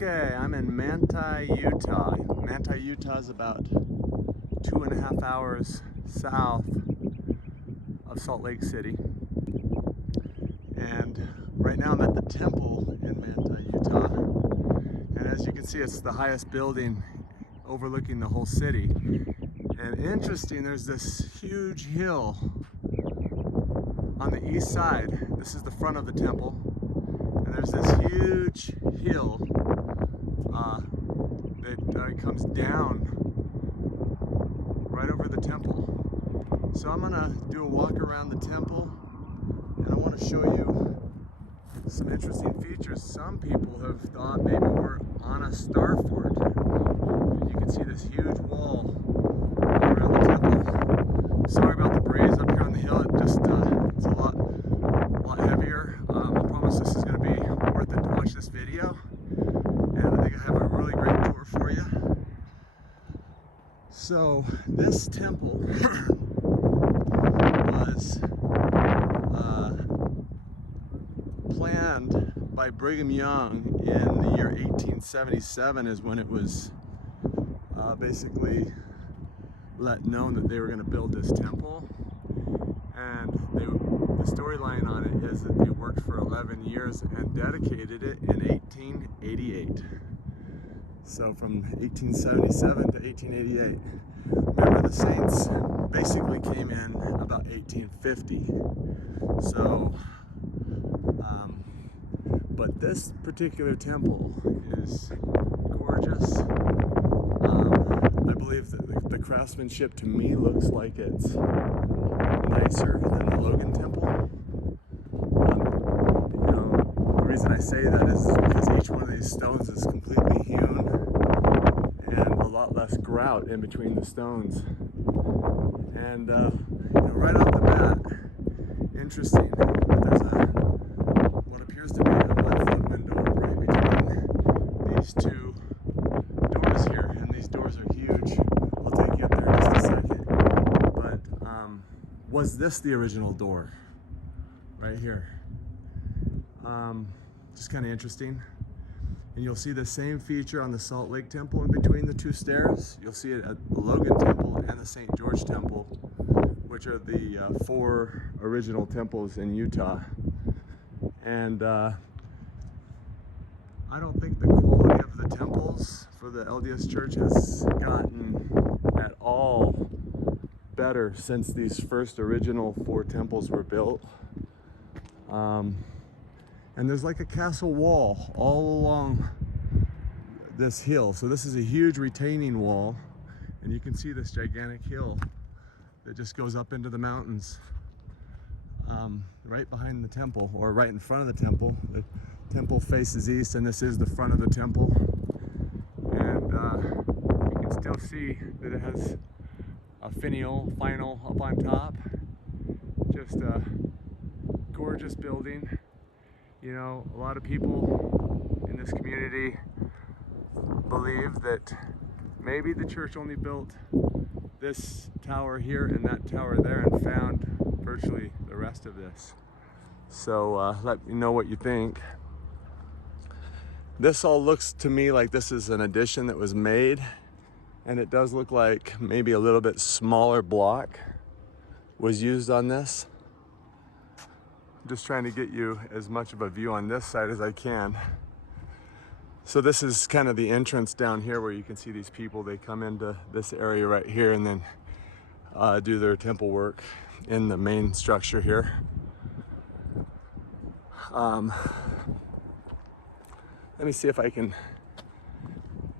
Okay, I'm in Manti, Utah. Manti, Utah is about 2.5 hours south of Salt Lake City. And right now I'm at the temple in Manti, Utah. And as you can see, it's the highest building overlooking the whole city. And interesting, there's this huge hill on the east side. This is the front of the temple. And there's this huge hill that comes down right over the temple. So I'm gonna do a walk around the temple, and I want to show you some interesting features. Some people have thought maybe we're on a star fort. You can see this huge wall around the temple. Sorry about the breeze up here on the hill. It's a lot heavier. I promise this is going to be worth it to watch this video, and I think I have a really great tour for you. So this temple was planned by Brigham Young in the year 1877 is when it was basically let known that they were going to build this temple. And the storyline on it is that they worked for 11 years and dedicated it in 1888. So from 1877 to 1888. Remember, the saints basically came in about 1850. So, but this particular temple is gorgeous. I believe that the craftsmanship to me looks like it's nicer than the Logan Temple. The reason I say that is because each one of these stones is completely hewn and a lot less grout in between the stones. And right off the bat, interesting, there's what appears to be a Mudflood window right between these two doors here, and these doors are huge. I'll take you up there in just a second. But was this the original door right here? Just kind of interesting. And you'll see the same feature on the Salt Lake Temple in between the two stairs. You'll see it at the Logan Temple and the St. George Temple, which are the 4 original temples in Utah. And I don't think the quality of the temples for the LDS Church has gotten at all better since these first original 4 temples were built. And there's like a castle wall all along this hill. So this is a huge retaining wall, and you can see this gigantic hill that just goes up into the mountains right behind the temple, or right in front of the temple. The temple faces east, and this is the front of the temple. And you can still see that it has a finial up on top. Just a gorgeous building. You know, a lot of people in this community believe that maybe the church only built this tower here and that tower there and found virtually the rest of this. So let me know what you think. This all looks to me like this is an addition that was made, and it does look like maybe a little bit smaller block was used on this. I'm just trying to get you as much of a view on this side as I can. So this is kind of the entrance down here where you can see these people. They come into this area right here and then do their temple work in the main structure here. Let me see if I can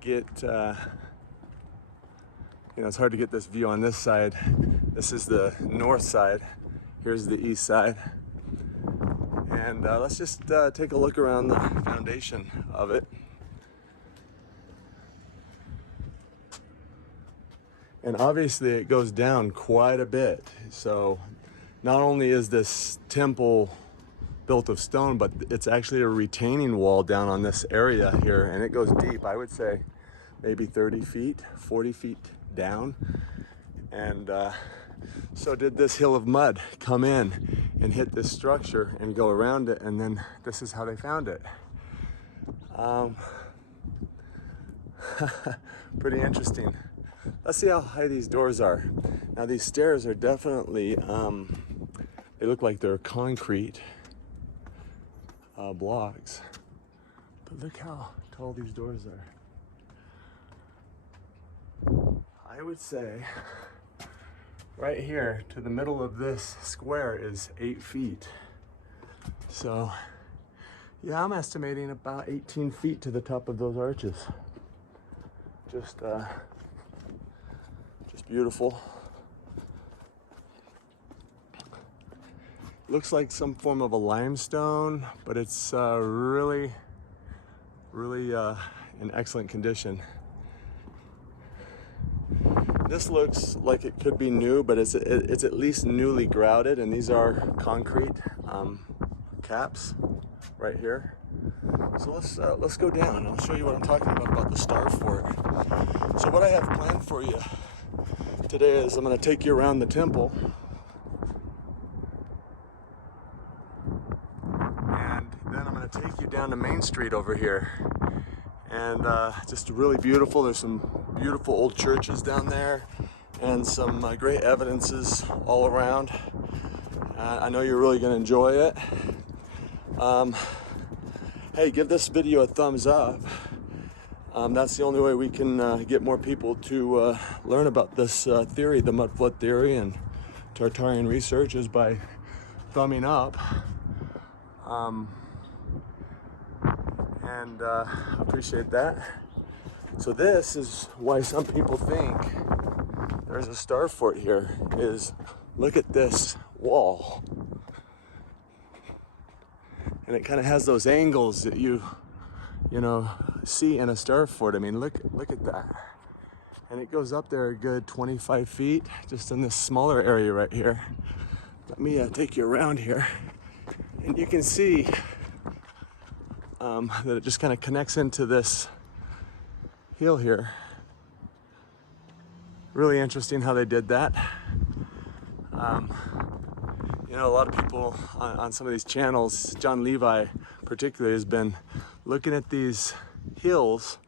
get, it's hard to get this view on this side. This is the north side. Here's the east side. And let's just take a look around the foundation of it. And obviously it goes down quite a bit. So not only is this temple built of stone, but it's actually a retaining wall down on this area here, and it goes deep. I would say maybe 30 feet, 40 feet down. And so did this hill of mud come in and hit this structure and go around it, and then this is how they found it. Pretty interesting. Let's see how high these doors are. Now these stairs are definitely, they look like they're concrete blocks. But look how tall these doors are. I would say right here to the middle of this square is 8 feet. So yeah, I'm estimating about 18 feet to the top of those arches. Just beautiful. Looks like some form of a limestone, but it's really in excellent condition. This looks like it could be new, but it's at least newly grouted, and these are concrete caps right here. So let's go down. I'll show you what I'm talking about the Star Fort. So what I have planned for you today is I'm going to take you around the temple, and then I'm going to take you down to Main Street over here, and just really beautiful. There's some beautiful old churches down there and some great evidences all around. I know you're really going to enjoy it. Hey, give this video a thumbs up. That's the only way we can get more people to learn about this theory, the Mudflood theory and Tartarian research, is by thumbing up. And appreciate that. So this is why some people think there's a Star Fort here, is look at this wall. And it kind of has those angles that you know, see in a Star Fort. I mean, look at that. And it goes up there a good 25 feet, just in this smaller area right here. Let me take you around here. And you can see that it just kind of connects into this hill here. Really interesting how they did that. You know, a lot of people on some of these channels, John Levi particularly, has been looking at these hills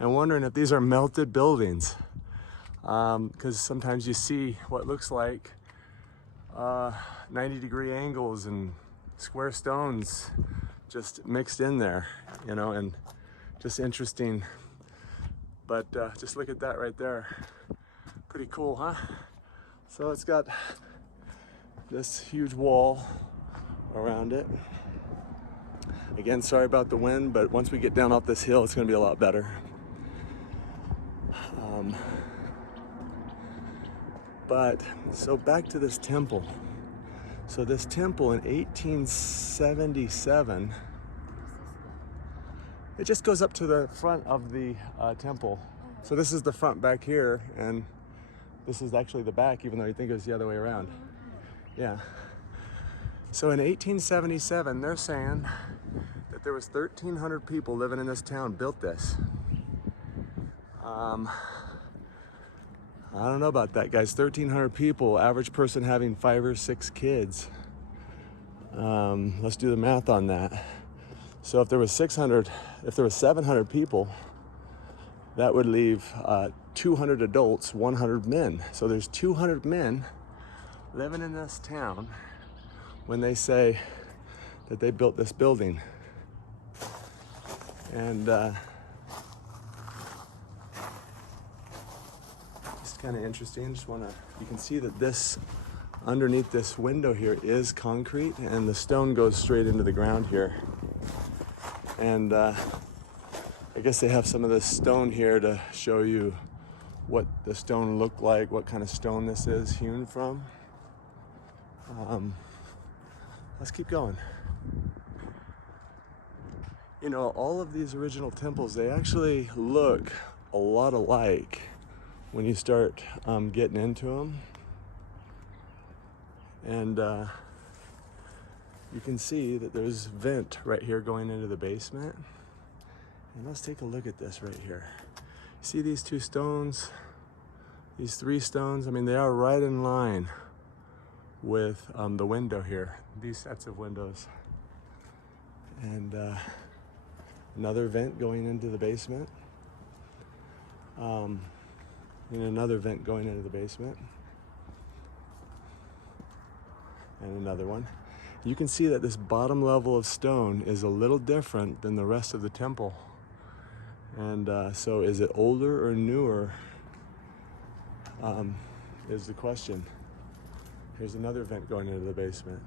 and wondering if these are melted buildings. Because sometimes you see what looks like 90-degree angles and square stones just mixed in there, you know, and just interesting. But just look at that right there. Pretty cool, huh? So it's got this huge wall around it. Again, sorry about the wind, but once we get down off this hill, it's going to be a lot better. But so back to this temple. So this temple in 1877, it just goes up to the front of the temple. So this is the front back here, and this is actually the back, even though you think it was the other way around. Yeah. So in 1877, they're saying that there was 1,300 people living in this town built this. I don't know about that, guys. 1,300 people, average person having 5 or 6 kids. Let's do the math on that. So if there was 700 people, that would leave 200 adults, 100 men. So there's 200 men living in this town when they say that they built this building. And it's kind of interesting. You can see that this, underneath this window here, is concrete, and the stone goes straight into the ground here. And I guess they have some of this stone here to show you what the stone looked like, what kind of stone this is hewn from. Let's keep going. You know, all of these original temples, they actually look a lot alike when you start getting into them. And you can see that there's vent right here going into the basement. And let's take a look at this right here. See these 2 stones? These 3 stones? I mean, they are right in line with the window here, these sets of windows. And another vent going into the basement. And another vent going into the basement. And another one. You can see that this bottom level of stone is a little different than the rest of the temple. And so is it older or newer is the question. Here's another vent going into the basement.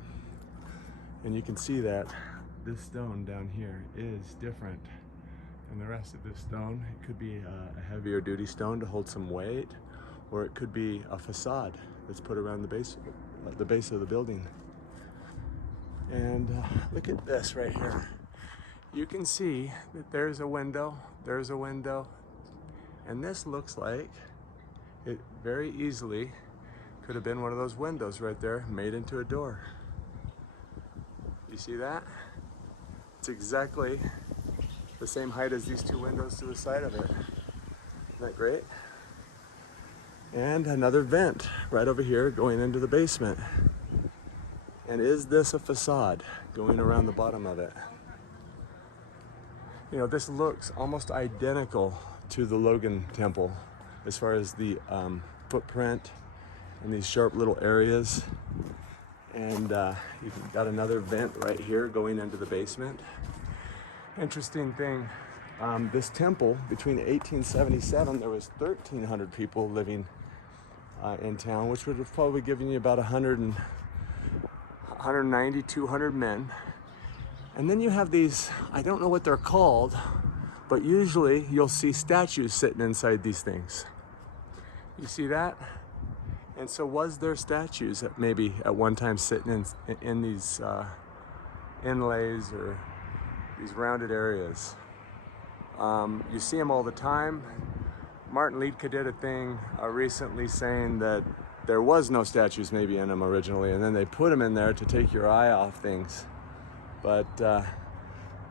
And you can see that this stone down here is different than the rest of this stone. It could be a heavier duty stone to hold some weight, or it could be a facade that's put around the base of the building. And look at this right here. You can see that there's a window, and this looks like it very easily could have been one of those windows right there made into a door. You see that? It's exactly the same height as these two windows to the side of it. Isn't that great? And another vent right over here going into the basement. And is this a facade going around the bottom of it? You know, this looks almost identical to the Logan Temple as far as the footprint and these sharp little areas. And you've got another vent right here going into the basement. Interesting thing, this temple, between 1877, there was 1,300 people living in town, which would have probably given you about 190, 200 men. And then you have these, I don't know what they're called, but usually you'll see statues sitting inside these things. You see that? And so was there statues that maybe at one time sitting in these inlays or these rounded areas? You see them all the time. Martin Liedtke did a thing recently saying that there was no statues maybe in them originally, and then they put them in there to take your eye off things. But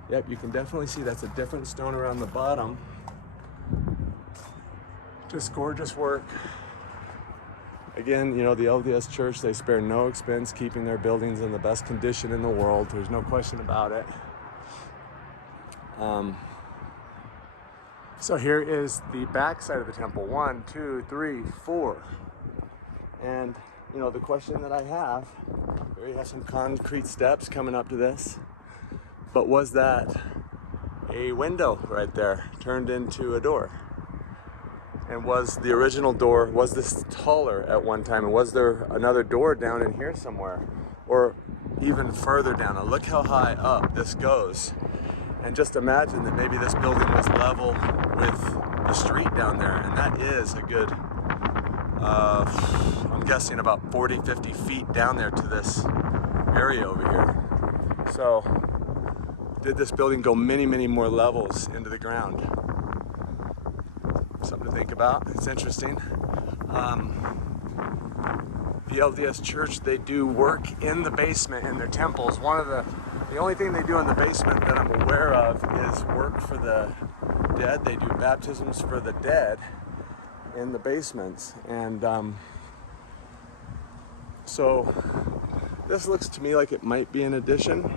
yep, you can definitely see that's a different stone around the bottom. Just gorgeous work. Again, you know, the LDS Church, they spare no expense keeping their buildings in the best condition in the world. There's no question about it. So here is the back side of the temple. 1, 2, 3, 4. And, you know, the question that I have, here you have some concrete steps coming up to this. But was that a window right there turned into a door? And was the original door, was this taller at one time? And was there another door down in here somewhere? Or even further down? Now look how high up this goes. And just imagine that maybe this building was level with the street down there. And that is a good, I'm guessing about 40, 50 feet down there to this area over here. So, did this building go many, many more levels into the ground? Something to think about. It's interesting. The LDS Church, they do work in the basement in their temples. The only thing they do in the basement that I'm aware of is work for the dead. They do baptisms for the dead in the basements. And so this looks to me like it might be an addition,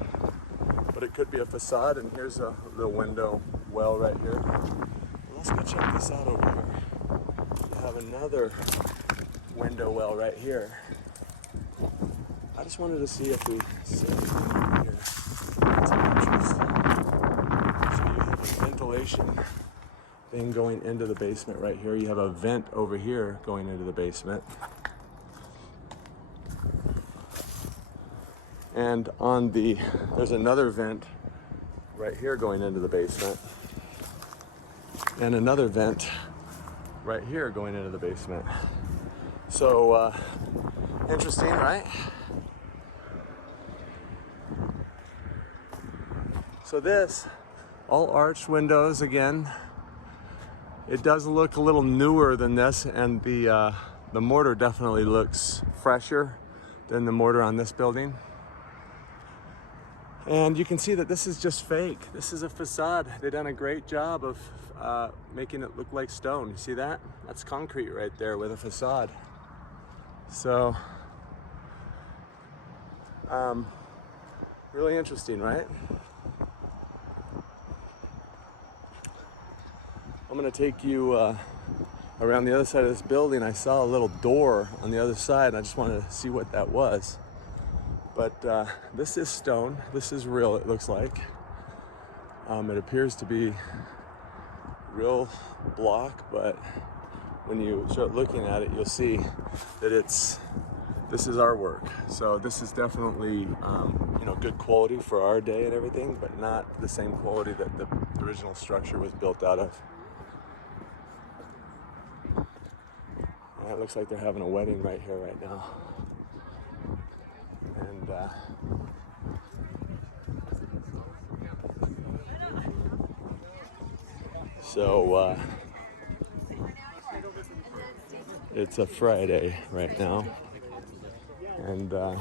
but it could be a facade. And here's the window well right here. Let's go check this out over here. We have another window well right here. I just wanted to see if we see anything over here. That's interesting. So you have a ventilation thing going into the basement right here. You have a vent over here going into the basement. And there's another vent right here going into the basement. And another vent right here going into the basement. So, interesting, right? So this, all arched windows again. It does look a little newer than this, and the mortar definitely looks fresher than the mortar on this building. And you can see that this is just fake. This is a facade. They've done a great job of making it look like stone. You see that? That's concrete right there with a facade. So, really interesting, right? I'm gonna take you around the other side of this building, I saw a little door on the other side, and I just wanted to see what that was. But this is stone. This is real, it looks like. It appears to be real block, but when you start looking at it, you'll see that this is our work. So this is definitely good quality for our day and everything, but not the same quality that the original structure was built out of. And it looks like they're having a wedding right here, right now. And so it's a Friday right now, and I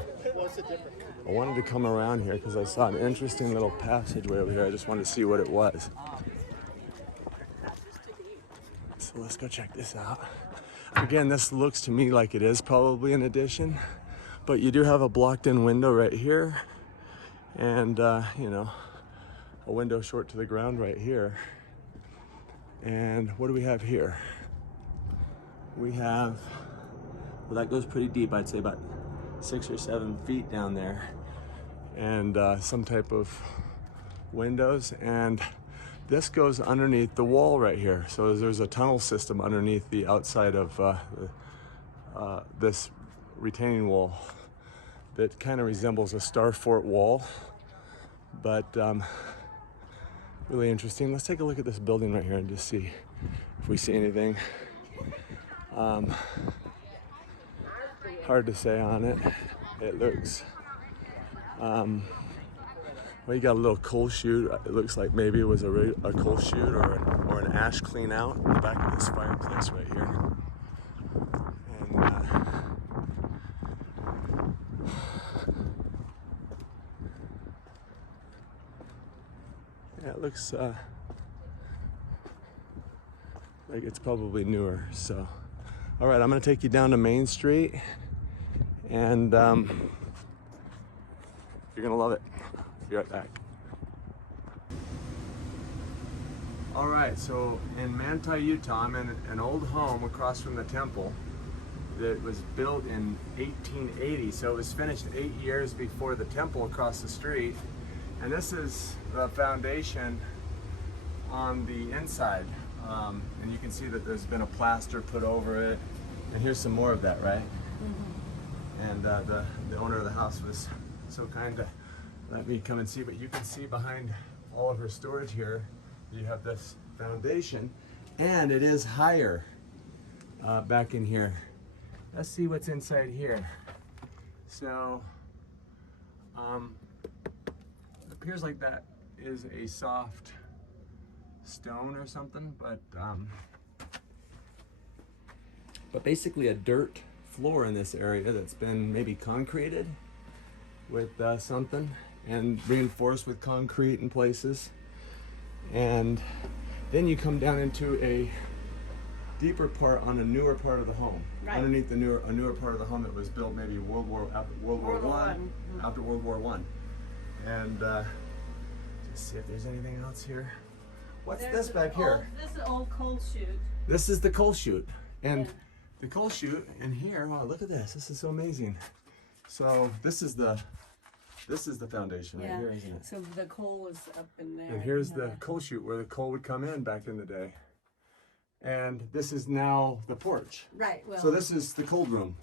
wanted to come around here because I saw an interesting little passageway over here. I just wanted to see what it was. So let's go check this out. Again, this looks to me like it is probably an addition, but you do have a blocked-in window right here, and a window short to the ground right here. And what do we have here? We have, well, that goes pretty deep. I'd say about 6 or 7 feet down there, and some type of windows, and this goes underneath the wall right here. So there's a tunnel system underneath the outside of this retaining wall that kind of resembles a star fort wall, but really interesting. Let's take a look at this building right here and just see if we see anything. Hard to say on it. It looks, well, you got a little coal chute. It looks like maybe it was a coal chute or an ash clean out in the back of this fireplace right here. And yeah, it looks like it's probably newer. So, all right, I'm gonna take you down to Main Street, and you're gonna love it. Be right back. All right, so in Manti, Utah, I'm in an old home across from the temple that was built in 1880. So it was finished 8 years before the temple across the street. And this is the foundation on the inside. And you can see that there's been a plaster put over it. And here's some more of that, right? Mm-hmm. And the owner of the house was so kind to let me come and see. But you can see behind all of her storage here, you have this foundation, and it is higher back in here. Let's see what's inside here. So, it appears like that is a soft stone or something, but basically a dirt floor in this area that's been maybe concreted with something and reinforced with concrete in places. And then you come down into a deeper part on a newer part of the home. Right. Underneath a newer part of the home that was built maybe after World War One. And just see if there's anything else here. What's this back here? This is an old coal chute. This is the coal chute. And the coal chute in here, oh, look at this. This is so amazing. So this is the foundation right here, isn't it? So the coal was up in there. And here's the coal chute where the coal would come in back in the day. And this is now the porch. Right. Well, so this is the cold room.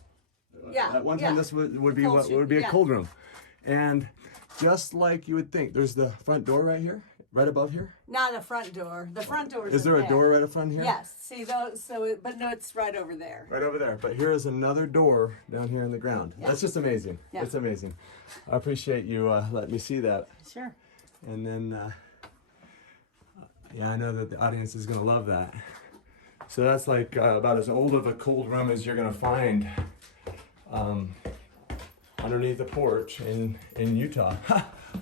Yeah. At one time, this would be what would be a cold room. And just like you would think, there's the front door right here, right above here. Not a front door. The front door is there a door right up front here? Yes. See those? But no, it's right over there. Right over there. But here is another door down here in the ground. Yeah. That's just amazing. Yeah. It's amazing. I appreciate you letting me see that. Sure. And then, yeah, I know that the audience is going to love that. So that's like about as old of a cold room as you're going to find underneath the porch in Utah.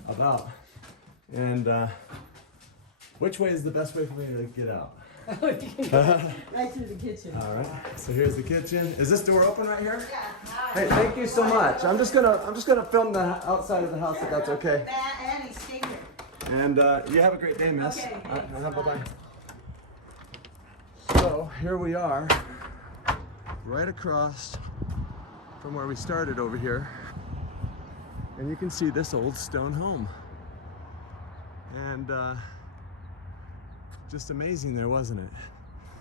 About. And which way is the best way for me to get out? Right through the kitchen. All right. So here's the kitchen. Is this door open right here? Yeah. Hey, thank you so much. I'm just gonna film the outside of the house, if that's okay. Annie, stay here. And you have a great day, miss. Okay. Bye-bye. So here we are, right across from where we started over here. And you can see this old stone home. And just amazing there, wasn't it?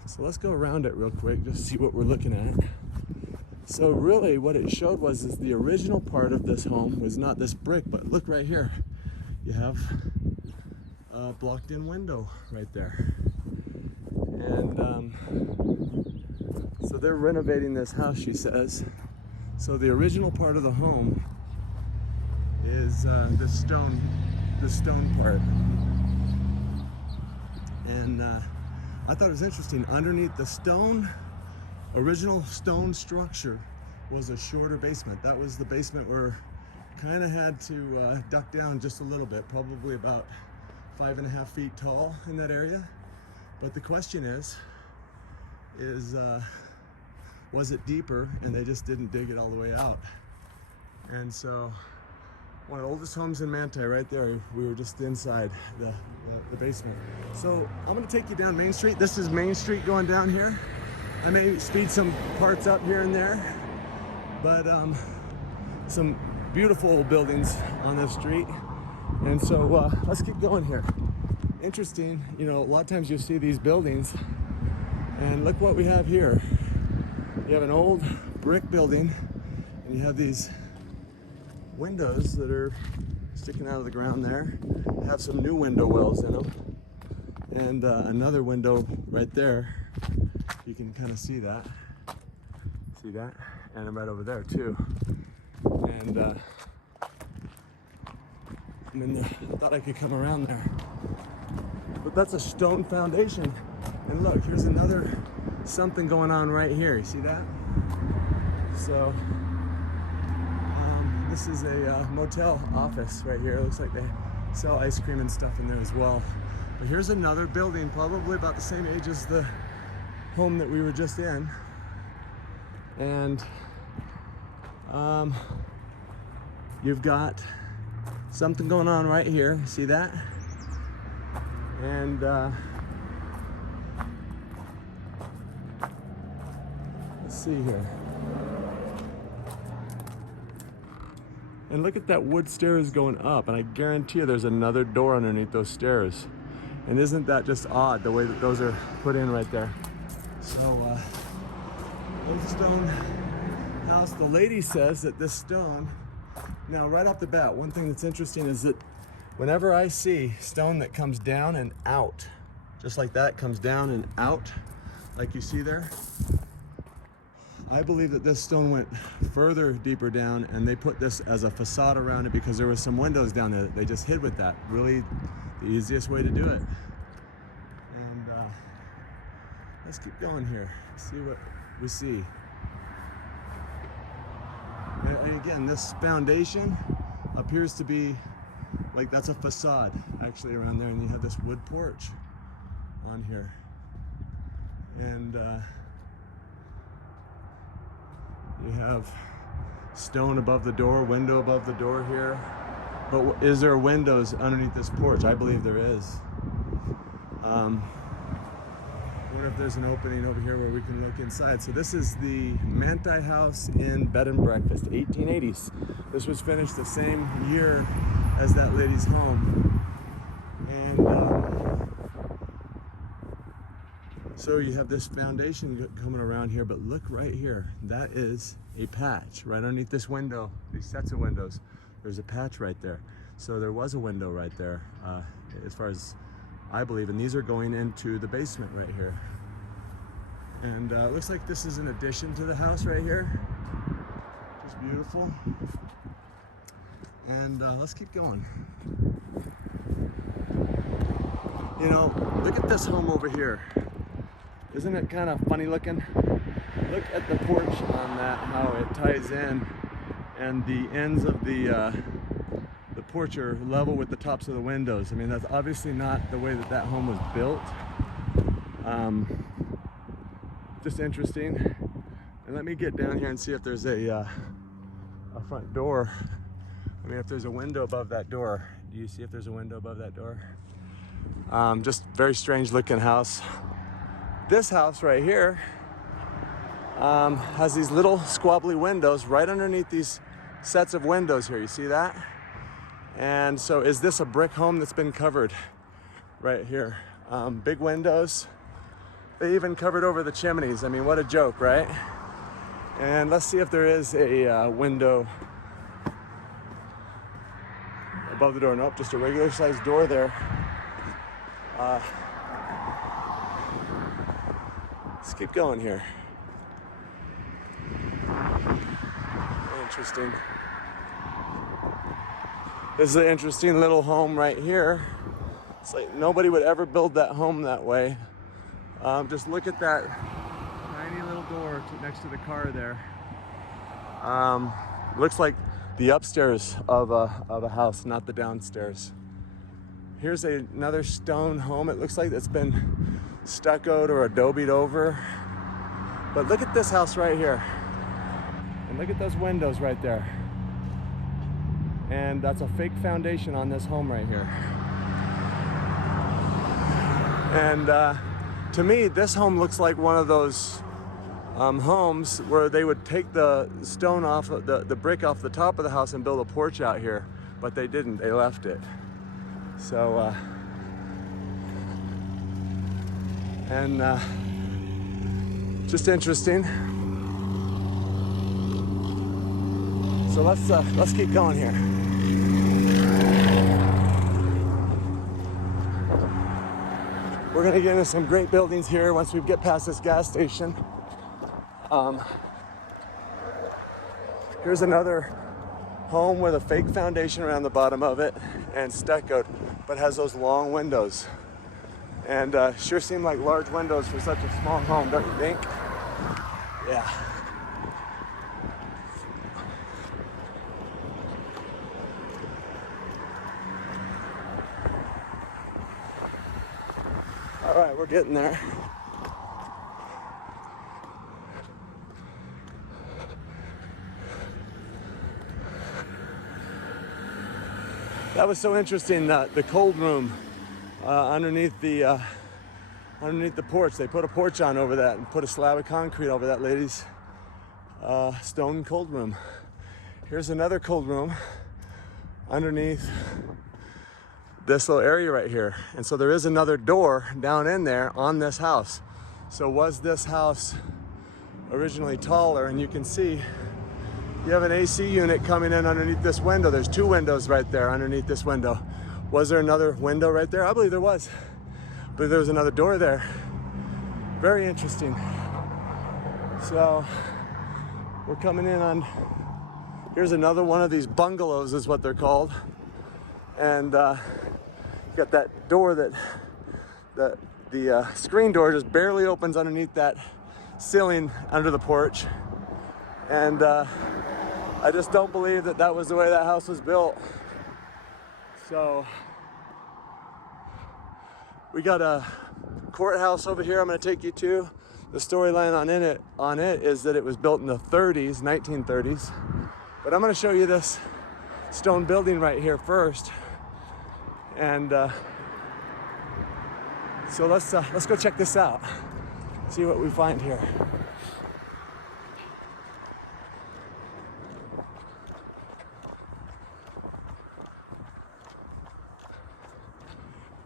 So let's go around it real quick, just see what we're looking at. So really what it showed was is the original part of this home was not this brick, but look right here. You have a blocked in window right there. And so they're renovating this house, she says. So the original part of the home is the stone part. And I thought it was interesting. Underneath the original stone structure was a shorter basement. That was the basement where kind of had to duck down just a little bit, probably about 5.5 feet tall in that area. But the question is was it deeper and they just didn't dig it all the way out? And so one of the oldest homes in Manti right there, we were just inside the basement. So I'm gonna take you down Main Street. This is Main Street going down here. I may speed some parts up here and there, but some beautiful old buildings on this street. And so let's keep going here. Interesting, you know, a lot of times you'll see these buildings and look what we have here. You have an old brick building and you have these windows that are sticking out of the ground there. Have some new window wells in them, and another window right there. You can kind of see that, and right over there too. And then I thought I could come around there, but that's a stone foundation. And look, here's another something going on right here. You see that? So. This is a Motel Office right here. It looks like they sell ice cream and stuff in there as well. But here's another building, probably about the same age as the home that we were just in. And you've got something going on right here. See that? And let's see here. And look at that wood stairs going up, and I guarantee you there's another door underneath those stairs. And isn't that just odd, the way that those are put in right there? So, old stone house. The lady says that this stone, now right off the bat, one thing that's interesting is that whenever I see stone that comes down and out, just like that, comes down and out, like you see there, I believe that this stone went further deeper down and they put this as a facade around it because there was some windows down there that they just hid with that. Really the easiest way to do it. And let's keep going here, see what we see. And again, this foundation appears to be like that's a facade actually around there, and you have this wood porch on here. And you have stone above the door, window above the door here. But is there windows underneath this porch? I believe there is. I wonder if there's an opening over here where we can look inside. So this is the Manti House in Bed and Breakfast, 1880s. This was finished the same year as that lady's home. And so you have this foundation coming around here, but look right here. That is a patch right underneath this window, these sets of windows. There's a patch right there. So there was a window right there, as far as I believe, and these are going into the basement right here. And it looks like this is an addition to the house right here. Just beautiful. And let's keep going. You know, look at this home over here. Isn't it kind of funny looking? Look at the porch on that, how it ties in, and the ends of the porch are level with the tops of the windows. I mean, that's obviously not the way that that home was built. Just interesting. And let me get down here and see if there's a front door. I mean, if there's a window above that door. Do you see if there's a window above that door? Just very strange looking house. this house right here has these little squabbly windows right underneath these sets of windows here. You see that? And so is this a brick home that's been covered right here? Big windows. They even covered over the chimneys. I mean, what a joke, right? And let's see if there is a window above the door. Nope, just a regular sized door there. Let's keep going here. Interesting. This is an interesting little home right here. It's like nobody would ever build that home that way. Just look at that tiny little door next to the car there. Looks like the upstairs of a house, not the downstairs. Here's another stone home. It looks like it's been stuccoed or adobe'd over. But look at this house right here. And look at those windows right there. And that's a fake foundation on this home right here. And to me, this home looks like one of those homes where they would take the stone off, the brick off the top of the house and build a porch out here. But they didn't, they left it. So, just interesting. So let's keep going here. We're gonna get into some great buildings here once we get past this gas station. Here's another home with a fake foundation around the bottom of it and stuccoed, but has those long windows. And sure seem like large windows for such a small home, don't you think? Yeah. All right, we're getting there. That was so interesting, the cold room underneath the porch. They put a porch on over that and put a slab of concrete over that lady's stone cold room. Here's another cold room underneath this little area right here. And so there is another door down in there on this house. So was this house originally taller? And you can see you have an AC unit coming in underneath this window. There's two windows right there underneath this window. Was there another window right there? I believe there was. But there was another door there. Very interesting. So we're coming in on, here's another one of these bungalows is what they're called. And you got that door that the screen door just barely opens underneath that ceiling under the porch. And I just don't believe that that was the way that house was built. So we got a courthouse over here I'm going to take you to. The storyline on it is that it was built in the 30s, 1930s. But I'm going to show you this stone building right here first. And so let's go check this out. See what we find here.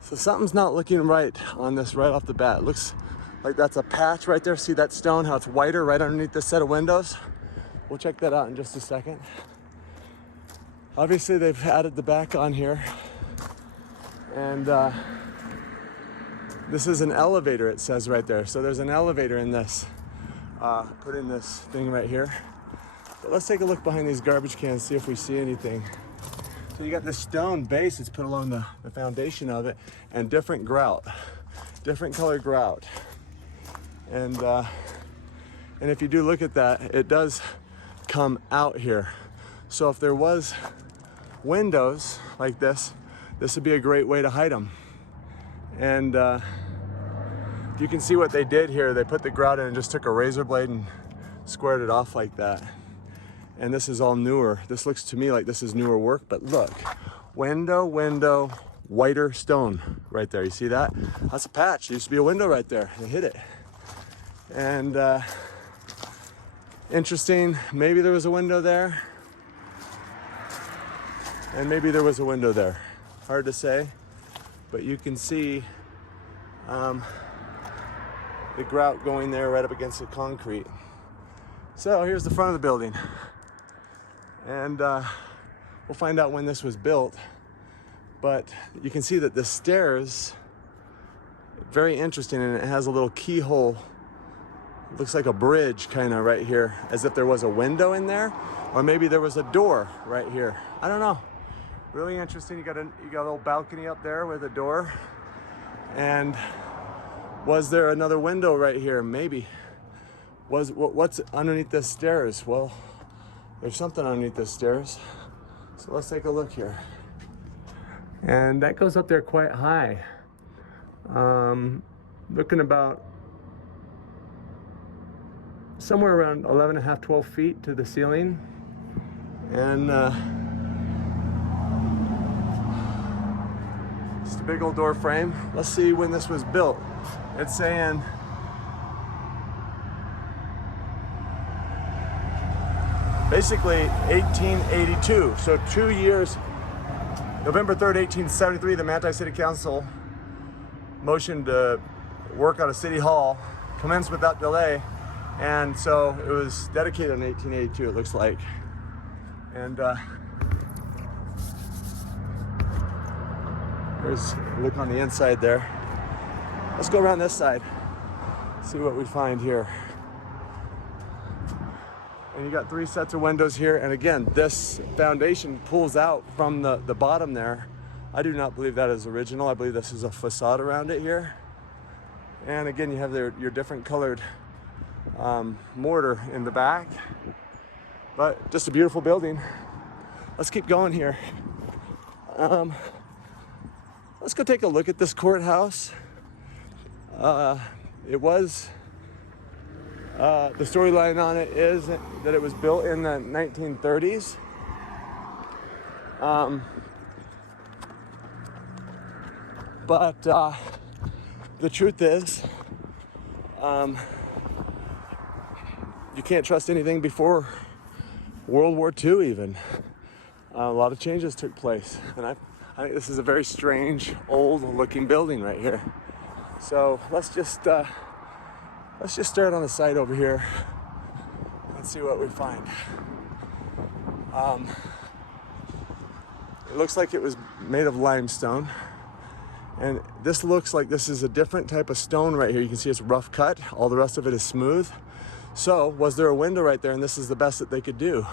So something's not looking right on this right off the bat. It looks like that's a patch right there. See that stone, how it's whiter right underneath this set of windows? We'll check that out in just a second. Obviously they've added the back on here. And this is an elevator, it says right there. So there's an elevator in this, put in this thing right here. But let's take a look behind these garbage cans, see if we see anything. So you got this stone base that's put along the foundation of it, and different grout, different colored grout. And if you do look at that, it does come out here. So if there was windows like this would be a great way to hide them. And you can see what they did here. They put the grout in and just took a razor blade and squared it off like that. And this is all newer. This looks to me like this is newer work, but look, window, whiter stone right there. You see that? That's a patch. There used to be a window right there. They hit it. And interesting, maybe there was a window there. And maybe there was a window there. Hard to say, but you can see the grout going there right up against the concrete. So here's the front of the building. And we'll find out when this was built. But you can see that the stairs, very interesting, and it has a little keyhole. It looks like a bridge kind of right here, as if there was a window in there, or maybe there was a door right here. I don't know. Really interesting. You got a little balcony up there with a door. And was there another window right here? Maybe. What's underneath the stairs? Well, there's something underneath the stairs. So let's take a look here. And that goes up there quite high. Looking about somewhere around 11.5, 12 feet to the ceiling. And just a big old door frame. Let's see when this was built. It's saying basically 1882. So 2 years, November 3rd, 1873, the Manti City Council motioned to work on a city hall, commenced without delay. And so it was dedicated in 1882, it looks like. And there's a look on the inside there. Let's go around this side, see what we find here. And you got 3 sets of windows here. And again, this foundation pulls out from the bottom there. I do not believe that is original. I believe this is a facade around it here. And again, you have your different colored mortar in the back. But just a beautiful building. Let's keep going here. Let's go take a look at this courthouse. It was, the storyline on it is that it was built in the 1930s. But the truth is, you can't trust anything before World War II even. A lot of changes took place, and I think this is a very strange, old-looking building right here. So let's just start on the side over here and see what we find. It looks like it was made of limestone, and this looks like this is a different type of stone right here. You can see it's rough cut. All the rest of it is smooth. So was there a window right there, and this is the best that they could do?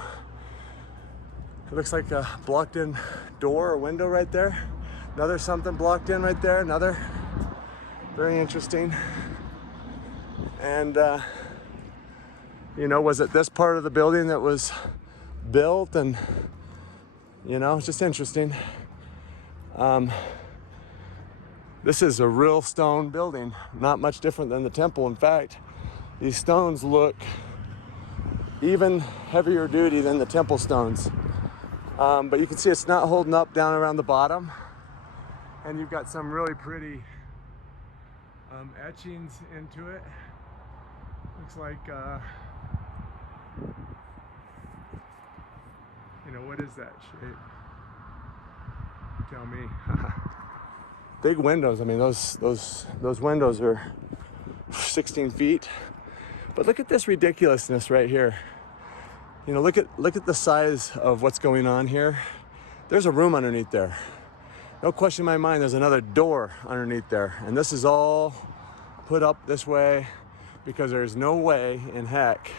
It looks like a blocked in door or window right there. Another something blocked in right there, another. Very interesting. And you know, was it this part of the building that was built? And you know, it's just interesting. This is a real stone building, not much different than the temple. In fact, these stones look even heavier duty than the temple stones. But you can see it's not holding up down around the bottom. And you've got some really pretty etchings into it. Looks like, you know, what is that shape? Tell me. Big windows. I mean, those windows are 16 feet. But look at this ridiculousness right here. You know, look at the size of what's going on here. There's a room underneath there. No question in my mind, there's another door underneath there. And this is all put up this way because there's no way in heck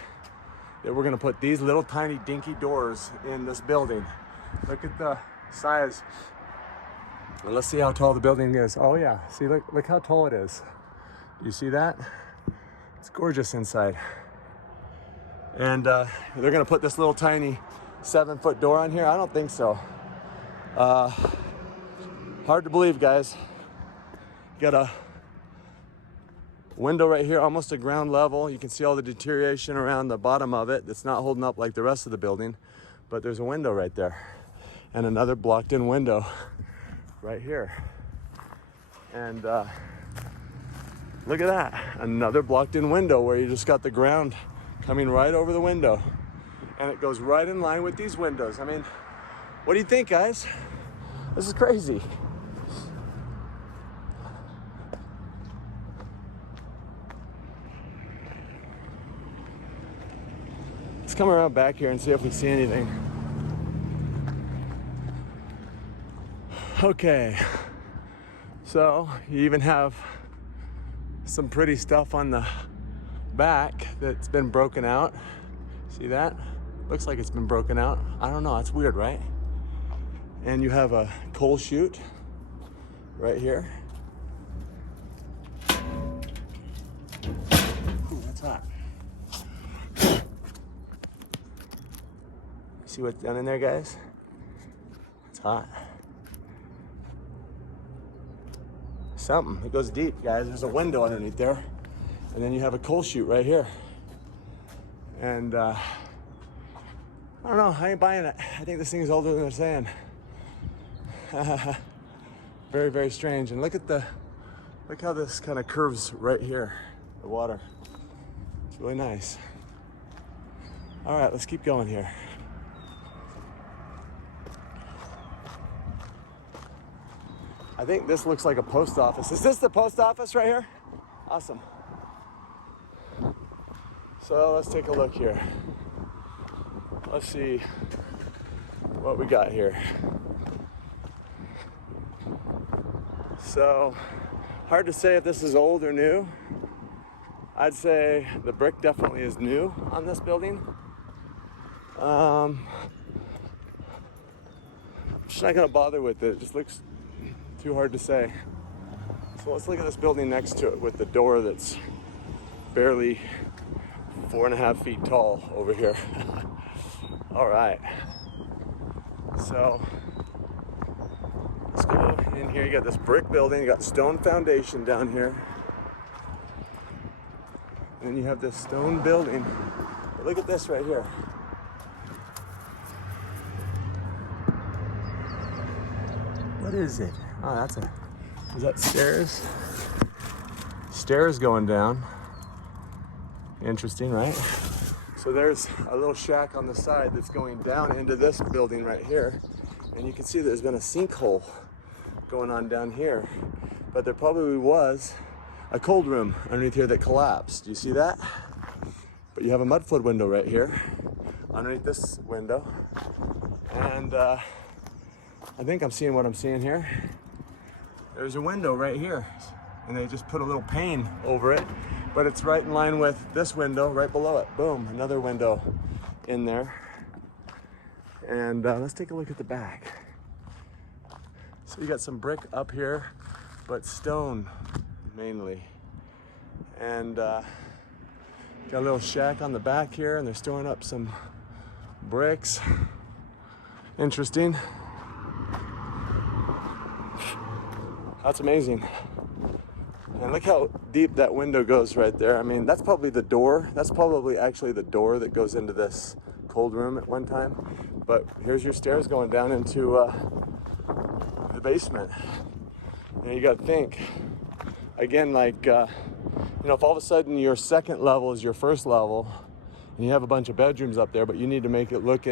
that we're gonna put these little tiny dinky doors in this building. Look at the size. And let's see how tall the building is. Oh yeah, see, look how tall it is. You see that? It's gorgeous inside. And they're gonna put this little tiny 7-foot door on here? I don't think so. Hard to believe, guys. Got a window right here, almost at ground level. You can see all the deterioration around the bottom of it. That's not holding up like the rest of the building, but there's a window right there. And another blocked in window right here. And Look at that. Another blocked in window where you just got the ground coming right over the window. And it goes right in line with these windows. I mean, what do you think, guys? This is crazy. Let's come around back here and see if we see anything. Okay, so you even have some pretty stuff on the back that's been broken out. See that? Looks like it's been broken out. I don't know, it's weird, right? And you have a coal chute right here. Ooh, that's hot. See what's down in there, guys? It's hot. Something. It goes deep, guys. There's a window underneath there. And then you have a coal chute right here. And I don't know, I ain't buying it. I think this thing is older than they're saying. Very, very strange. And look how this kind of curves right here, the water. It's really nice. All right, let's keep going here. I think this looks like a post office. Is this the post office right here? Awesome. So let's take a look here. Let's see what we got here. So, hard to say if this is old or new. I'd say the brick definitely is new on this building. I'm just not gonna bother with it. It just looks too hard to say. So let's look at this building next to it with the door that's barely 4.5 feet tall over here. All right. So let's go in here. You got this brick building, you got stone foundation down here. And then you have this stone building. But look at this right here. What is it? Oh, is that stairs? Stairs going down. Interesting, right? So there's a little shack on the side that's going down into this building right here. And you can see there's been a sinkhole going on down here. But there probably was a cold room underneath here that collapsed. Do you see that? But you have a Mudflood window right here underneath this window. And I think I'm seeing what I'm seeing here. There's a window right here, and they just put a little pane over it, but it's right in line with this window right below it. Boom, another window in there. And let's take a look at the back. So you got some brick up here, but stone mainly. And got a little shack on the back here, and they're storing up some bricks. Interesting. That's amazing. And look how deep that window goes right there. I mean, that's probably the door. That's probably actually the door that goes into this cold room at one time. But here's your stairs going down into the basement. And you got to think, again, like, if all of a sudden your second level is your first level, and you have a bunch of bedrooms up there, but you need to make it look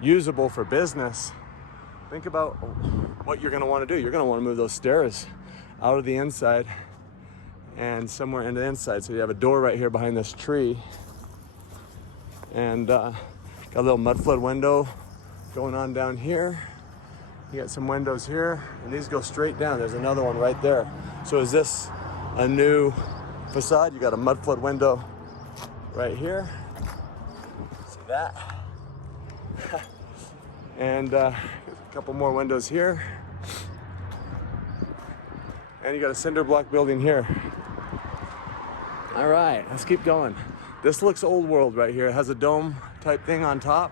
usable for business, think about what you're going to want to do. You're going to want to move those stairs out of the inside and somewhere into the inside. So you have a door right here behind this tree, and got a little Mudflood window going on down here. You got some windows here, and these go straight down. There's another one right there. So is this a new facade? You got a Mudflood window right here. See that? And a couple more windows here. And you got a cinder block building here. All right, let's keep going. This looks old world right here. It has a dome type thing on top.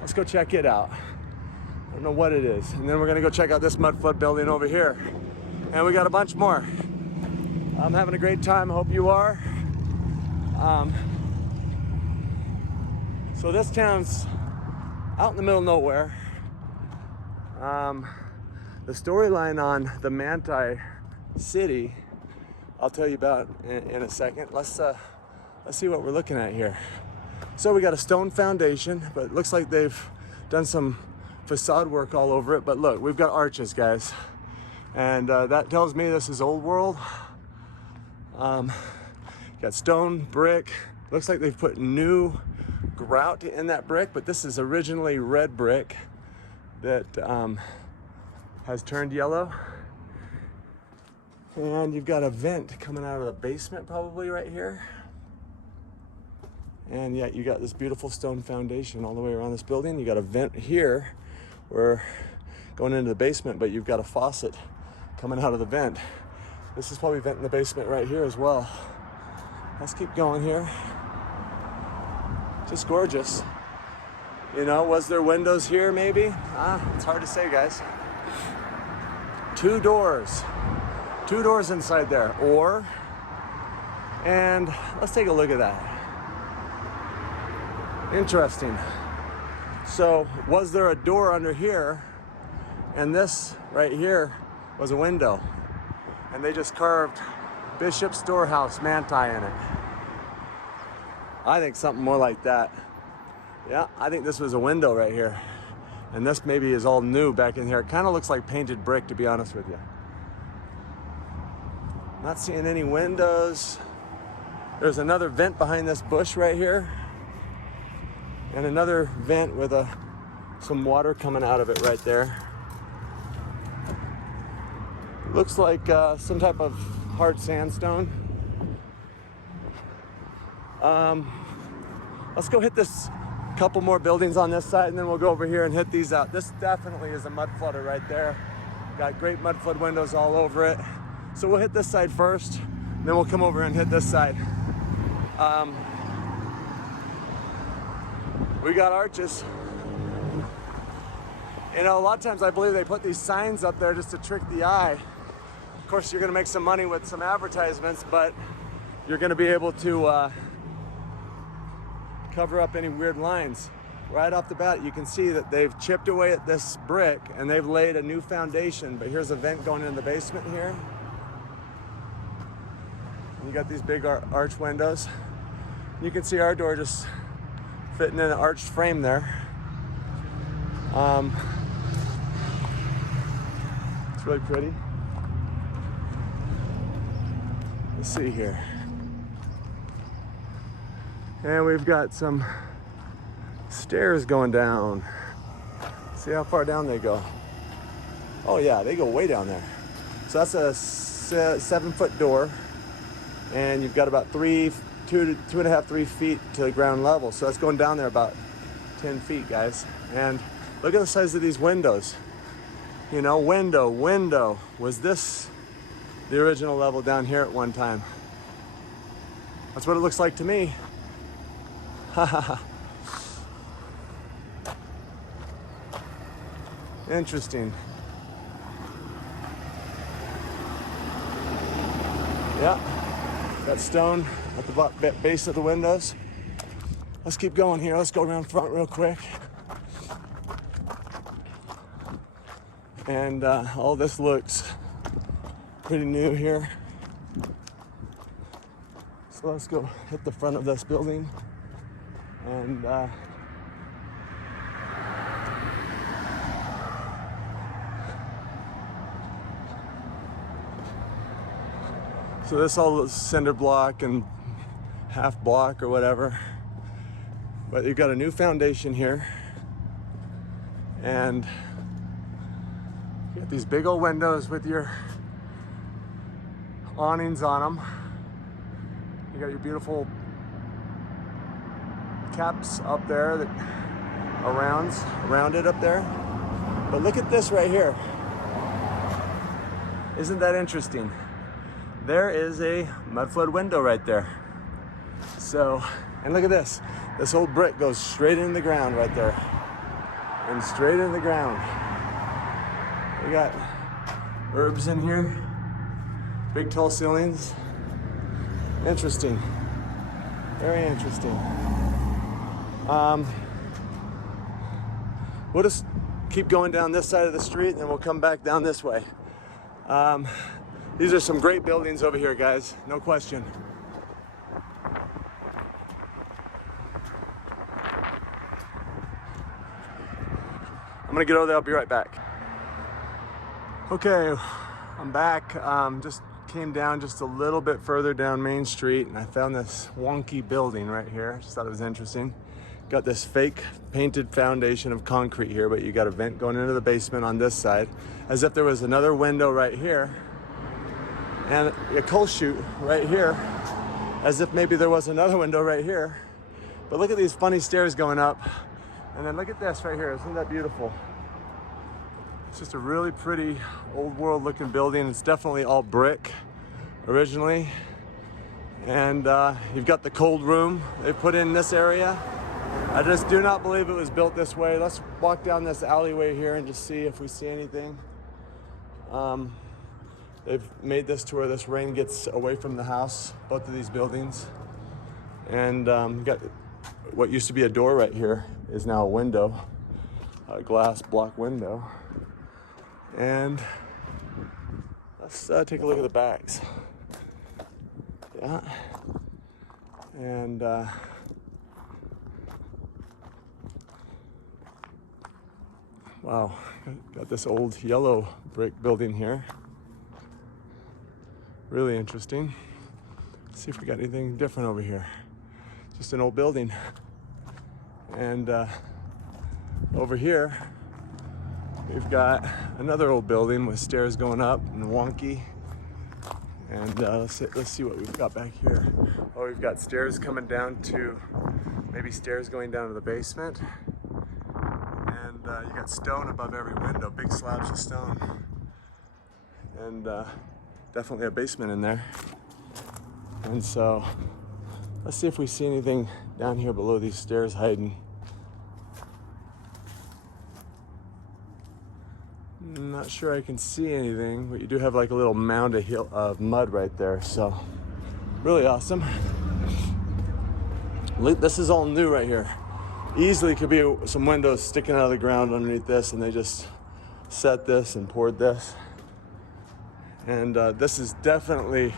Let's go check it out. I don't know what it is. And then we're gonna go check out this Mudflood building over here. And we got a bunch more. I'm having a great time, I hope you are. So this town's out in the middle of nowhere. The storyline on the Manti city I'll tell you about in a second. Let's see what we're looking at here. So we got a stone foundation, but it looks like they've done some facade work all over it. But look, we've got arches, guys. And that tells me this is old world. Got stone, brick. Looks like they've put new grout in that brick, but this is originally red brick that has turned yellow. And you've got a vent coming out of the basement probably right here. And yet you got this beautiful stone foundation all the way around this building. You got a vent here where going into the basement, but you've got a faucet coming out of the vent. This is probably vent in the basement right here as well. Let's keep going here. Just gorgeous. You know, was there windows here maybe? It's hard to say, guys. Two doors inside there, and let's take a look at that. Interesting. So was there a door under here, and this right here was a window, and they just carved Bishop Storehouse Manti in it? I think something more like that. Yeah, I think this was a window right here, and this maybe is all new back in here. It kind of looks like painted brick, to be honest with you. Not seeing any windows. There's another vent behind this bush right here, and another vent with some water coming out of it right there. Looks like some type of hard sandstone. Let's go hit this couple more buildings on this side, and then we'll go over here and hit these out. This definitely is a mud flooder right there. Got great mud flood windows all over it. So we'll hit this side first, then we'll come over and hit this side. We got arches. You know, a lot of times I believe they put these signs up there just to trick the eye. Of course, you're gonna make some money with some advertisements, but you're gonna be able to cover up any weird lines. Right off the bat, you can see that they've chipped away at this brick and they've laid a new foundation, but here's a vent going in the basement here. You got these big arch windows. You can see our door just fitting in an arched frame there. It's really pretty. Let's see here. And we've got some stairs going down. See how far down they go. Oh yeah, they go way down there. So that's a 7-foot door. And you've got about 2 to 2.5, 3 feet to the ground level. So that's going down there about 10 feet, guys. And look at the size of these windows. You know, window. Was this the original level down here at one time? That's what it looks like to me. Interesting. Yeah. Got stone at the base of the windows. Let's keep going here. Let's go around front real quick. And all this looks pretty new here. So let's go hit the front of this building. And so this all is cinder block and half block or whatever. But you've got a new foundation here. And you got these big old windows with your awnings on them. You got your beautiful caps up there that are rounded up there. But look at this right here. Isn't that interesting? There is a mudflood window right there. So, and look at this. This old brick goes straight in the ground right there. And straight in the ground. We got herbs in here. Big tall ceilings. Interesting. Very interesting. We'll just keep going down this side of the street and then we'll come back down this way. These are some great buildings over here, guys, no question. I'm gonna get over there, I'll be right back. Okay, I'm back. Just came down just a little bit further down Main Street and I found this wonky building right here. Just thought it was interesting. Got this fake painted foundation of concrete here, but you got a vent going into the basement on this side, as if there was another window right here and a coal chute right here, as if maybe there was another window right here. But look at these funny stairs going up. And then look at this right here, isn't that beautiful? It's just a really pretty old world looking building. It's definitely all brick originally. And you've got the cold room they put in this area. I just do not believe it was built this way. Let's walk down this alleyway here and just see if we see anything. They've made this to where this rain gets away from the house, both of these buildings. And got what used to be a door right here is now a window, a glass block window. And let's take a look at the backs. Yeah. And wow, got this old yellow brick building here. Really interesting. Let's see if we got anything different over here. Just an old building. And over here, we've got another old building with stairs going up and wonky. And let's see what we've got back here. Oh, we've got stairs coming down to, maybe stairs going down to the basement. And you got stone above every window, big slabs of stone. And definitely a basement in there. And so, let's see if we see anything down here below these stairs hiding. Not sure I can see anything, but you do have like a little mound of mud right there, so really awesome. This is all new right here. Easily could be some windows sticking out of the ground underneath this, and they just set this and poured this. And this is definitely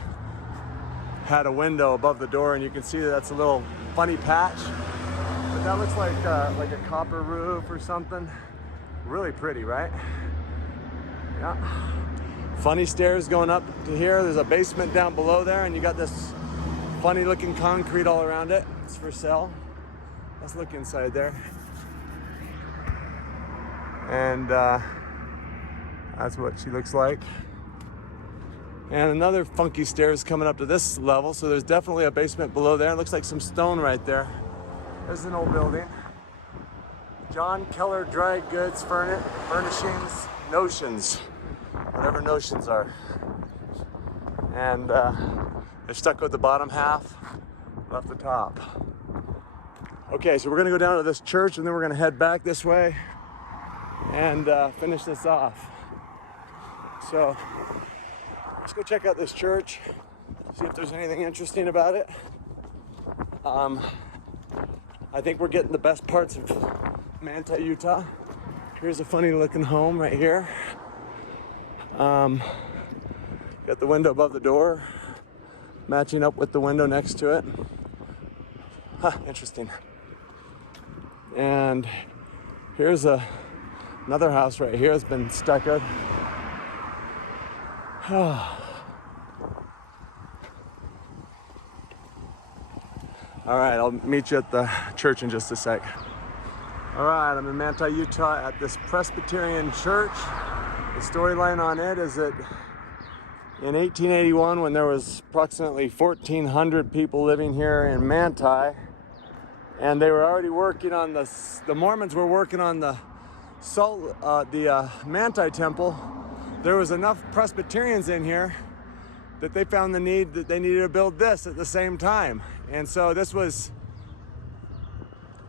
had a window above the door, and you can see that that's a little funny patch, but that looks like a copper roof or something. Really pretty, right? Yeah. Funny stairs going up to here. There's a basement down below there, and you got this funny looking concrete all around it. It's for sale. Let's look inside there. And that's what she looks like. And another funky stairs coming up to this level, so there's definitely a basement below there. It looks like some stone right there. There's an old building. John Keller Dry Goods Furnishings Notions, whatever notions are. And they're stuck with the bottom half, left the top. Okay, so we're gonna go down to this church and then we're gonna head back this way and finish this off. So let's go check out this church, see if there's anything interesting about it. I think we're getting the best parts of Manti, Utah. Here's a funny looking home right here. Got the window above the door, matching up with the window next to it. Huh, interesting. And here's another house right here. It's been stuccoed. All right, I'll meet you at the church in just a sec. All right, I'm in Manti, Utah at this Presbyterian Church. The storyline on it is that in 1881, when there was approximately 1,400 people living here in Manti, and they were already working on the Mormons were working on the Manti Temple, there was enough Presbyterians in here that they found the need that they needed to build this at the same time. And so this was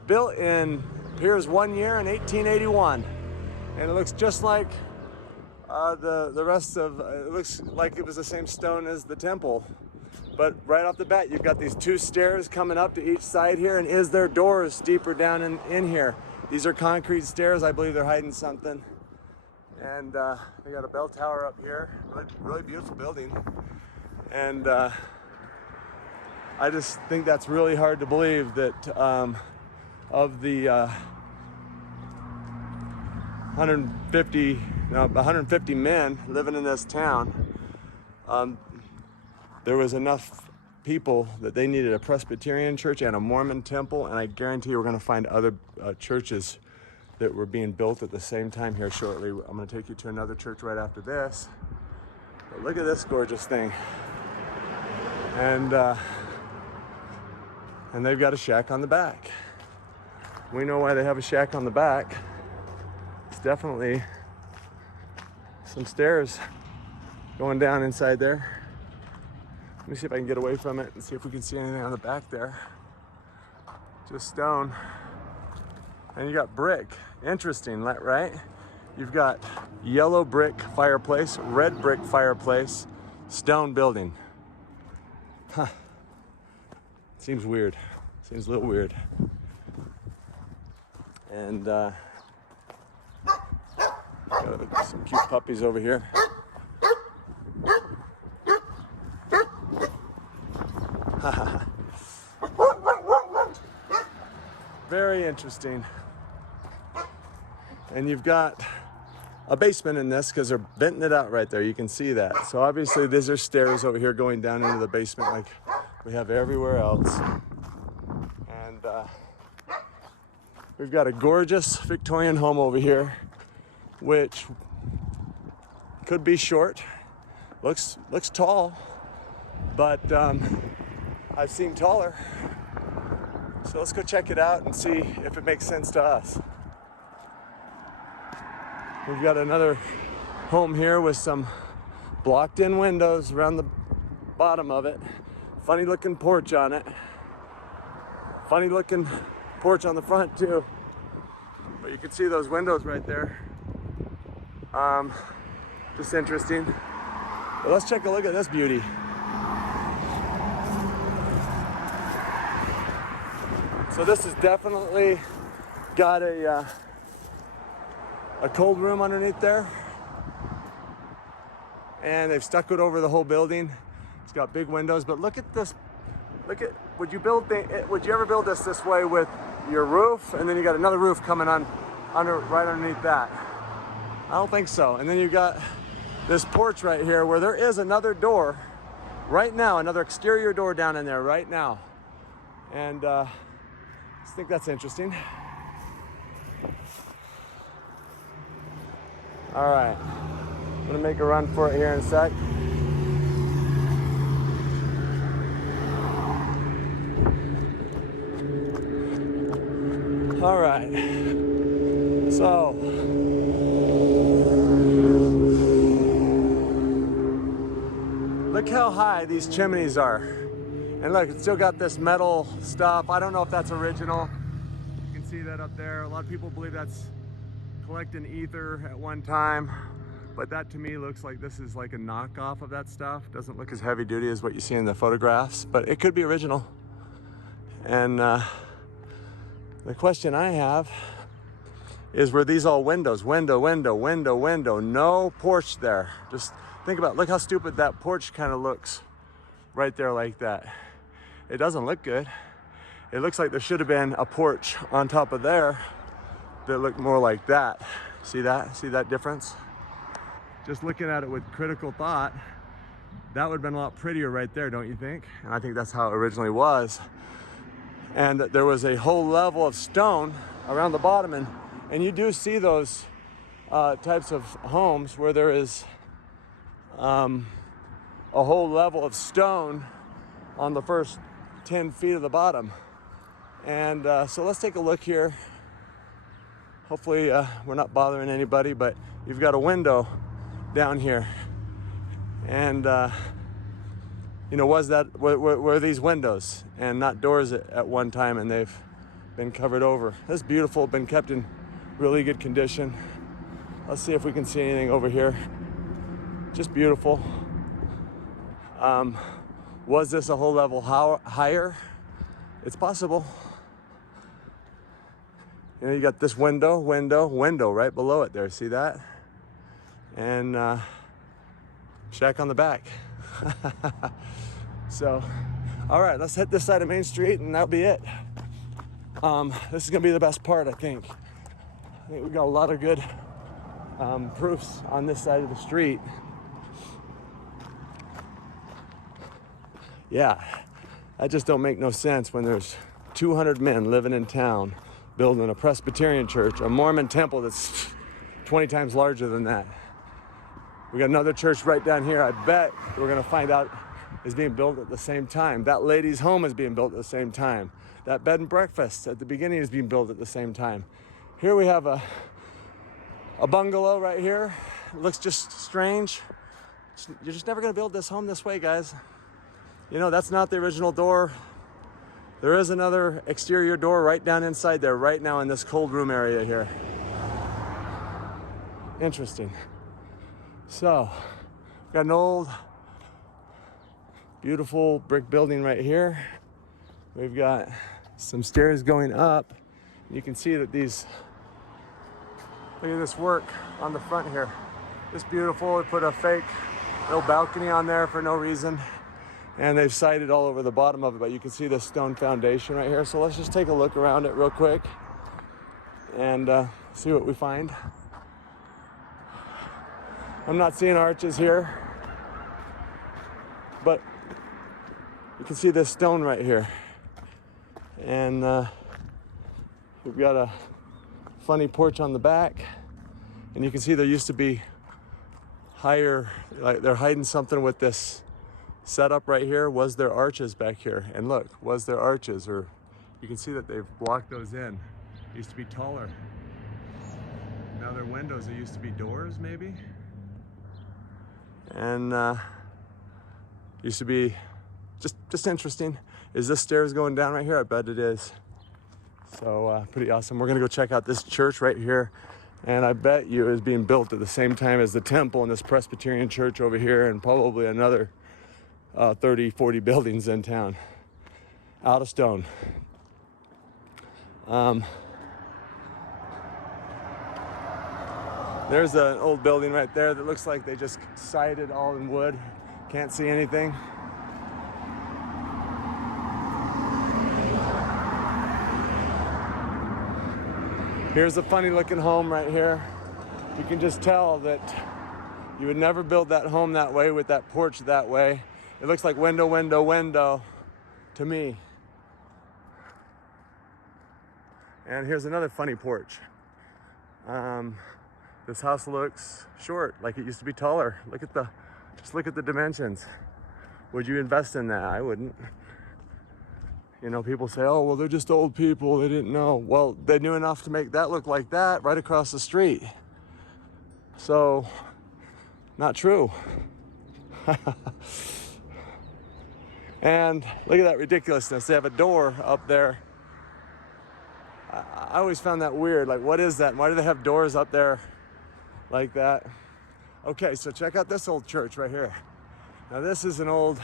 built in, here's 1 year in 1881. And it looks just like the rest of, it looks like it was the same stone as the temple. But right off the bat, you've got these two stairs coming up to each side here, and is there doors deeper down in here? These are concrete stairs. I believe they're hiding something. And they got a bell tower up here, really beautiful building. And I just think that's really hard to believe that of the 150 men living in this town, there was enough people that they needed a Presbyterian church and a Mormon temple, and I guarantee you we're going to find other churches that were being built at the same time here shortly. I'm going to take you to another church right after this. But look at this gorgeous thing. And they've got a shack on the back. We know why they have a shack on the back. It's definitely some stairs going down inside there. Let me see if I can get away from it and see if we can see anything on the back there. Just stone. And you got brick. Interesting, right? You've got yellow brick fireplace, red brick fireplace, stone building. Huh. Seems weird. Seems a little weird. And got some cute puppies over here. Very interesting. And you've got a basement in this because they're venting it out right there. You can see that. So obviously these are stairs over here going down into the basement like we have everywhere else. And we've got a gorgeous Victorian home over here, which could be short. Looks tall, but I've seen taller. So let's go check it out and see if it makes sense to us. We've got another home here with some blocked in windows around the bottom of it. Funny looking porch on it. Funny looking porch on the front too. But you can see those windows right there. Just interesting. But let's take a look at this beauty. So this has definitely got a cold room underneath there. And they've stuccoed over the whole building. It's got big windows, but look at this. Would you ever build this way with your roof? And then you got another roof coming on right underneath that. I don't think so. And then you got this porch right here where there is another door right now, another exterior door down in there right now. And I just think that's interesting. All right, I'm gonna make a run for it here in a sec. All right, so look how high these chimneys are. And look, it's still got this metal stuff. I don't know if that's original. You can see that up there. A lot of people believe that's collecting ether at one time, but that to me looks like this is like a knockoff of that stuff. Doesn't look as heavy duty as what you see in the photographs, but it could be original. And the question I have is, were these all windows? Window, no porch there. Just think about it. Look how stupid that porch kind of looks right there like that. It doesn't look good. It looks like there should have been a porch on top of there that looked more like that. See that? See that difference? Just looking at it with critical thought, that would have been a lot prettier right there, don't you think? And I think that's how it originally was. And that there was a whole level of stone around the bottom, and you do see those types of homes where there is a whole level of stone on the first 10 feet of the bottom. And so let's take a look here. Hopefully we're not bothering anybody, but you've got a window down here. And you know, were these windows and not doors at one time, and they've been covered over. This is beautiful, been kept in really good condition. Let's see if we can see anything over here. Just beautiful. Was this a whole level higher? It's possible. You know, you got this window right below it there. See that? and shack on the back. So, all right, let's hit this side of Main Street and that'll be it. This is gonna be the best part, I think. I think we got a lot of good proofs on this side of the street. Yeah, that just don't make no sense when there's 200 men living in town building a Presbyterian church, a Mormon temple that's 20 times larger than that. We got another church right down here, I bet we're gonna find out is being built at the same time. That lady's home is being built at the same time. That bed and breakfast at the beginning is being built at the same time. Here we have a bungalow right here. It looks just strange. You're just never gonna build this home this way, guys. You know, that's not the original door. There is another exterior door right down inside there right now in this cold room area here. Interesting. So, got an old, beautiful brick building right here. We've got some stairs going up. You can see that these, look at this work on the front here. It's beautiful. We put a fake little balcony on there for no reason. And they've sided all over the bottom of it, but you can see the stone foundation right here. So let's just take a look around it real quick and see what we find. I'm not seeing arches here, but you can see this stone right here. And we've got a funny porch on the back, and you can see there used to be higher, like they're hiding something with this setup right here. Was there arches back here? And look, was there arches? Or you can see that they've blocked those in. It used to be taller. Now they're windows. There used to be doors maybe. And used to be just interesting. Is this stairs going down right here? I bet it is. So pretty awesome. We're gonna go check out this church right here. And I bet you is being built at the same time as the temple and this Presbyterian church over here, and probably another 30, 40 buildings in town, out of stone. There's an old building right there that looks like they just sided all in wood. Can't see anything. Here's a funny looking home right here. You can just tell that you would never build that home that way with that porch that way. It looks like window, window, window to me. And here's another funny porch. This house looks short, like it used to be taller. Just look at the dimensions. Would you invest in that? I wouldn't. You know, people say, oh, well, they're just old people, they didn't know. Well, they knew enough to make that look like that right across the street. So, not true. And look at that ridiculousness. They have a door up there. I always found that weird. Like, what is that? Why do they have doors up there like that? Okay, so check out this old church right here. Now this is an old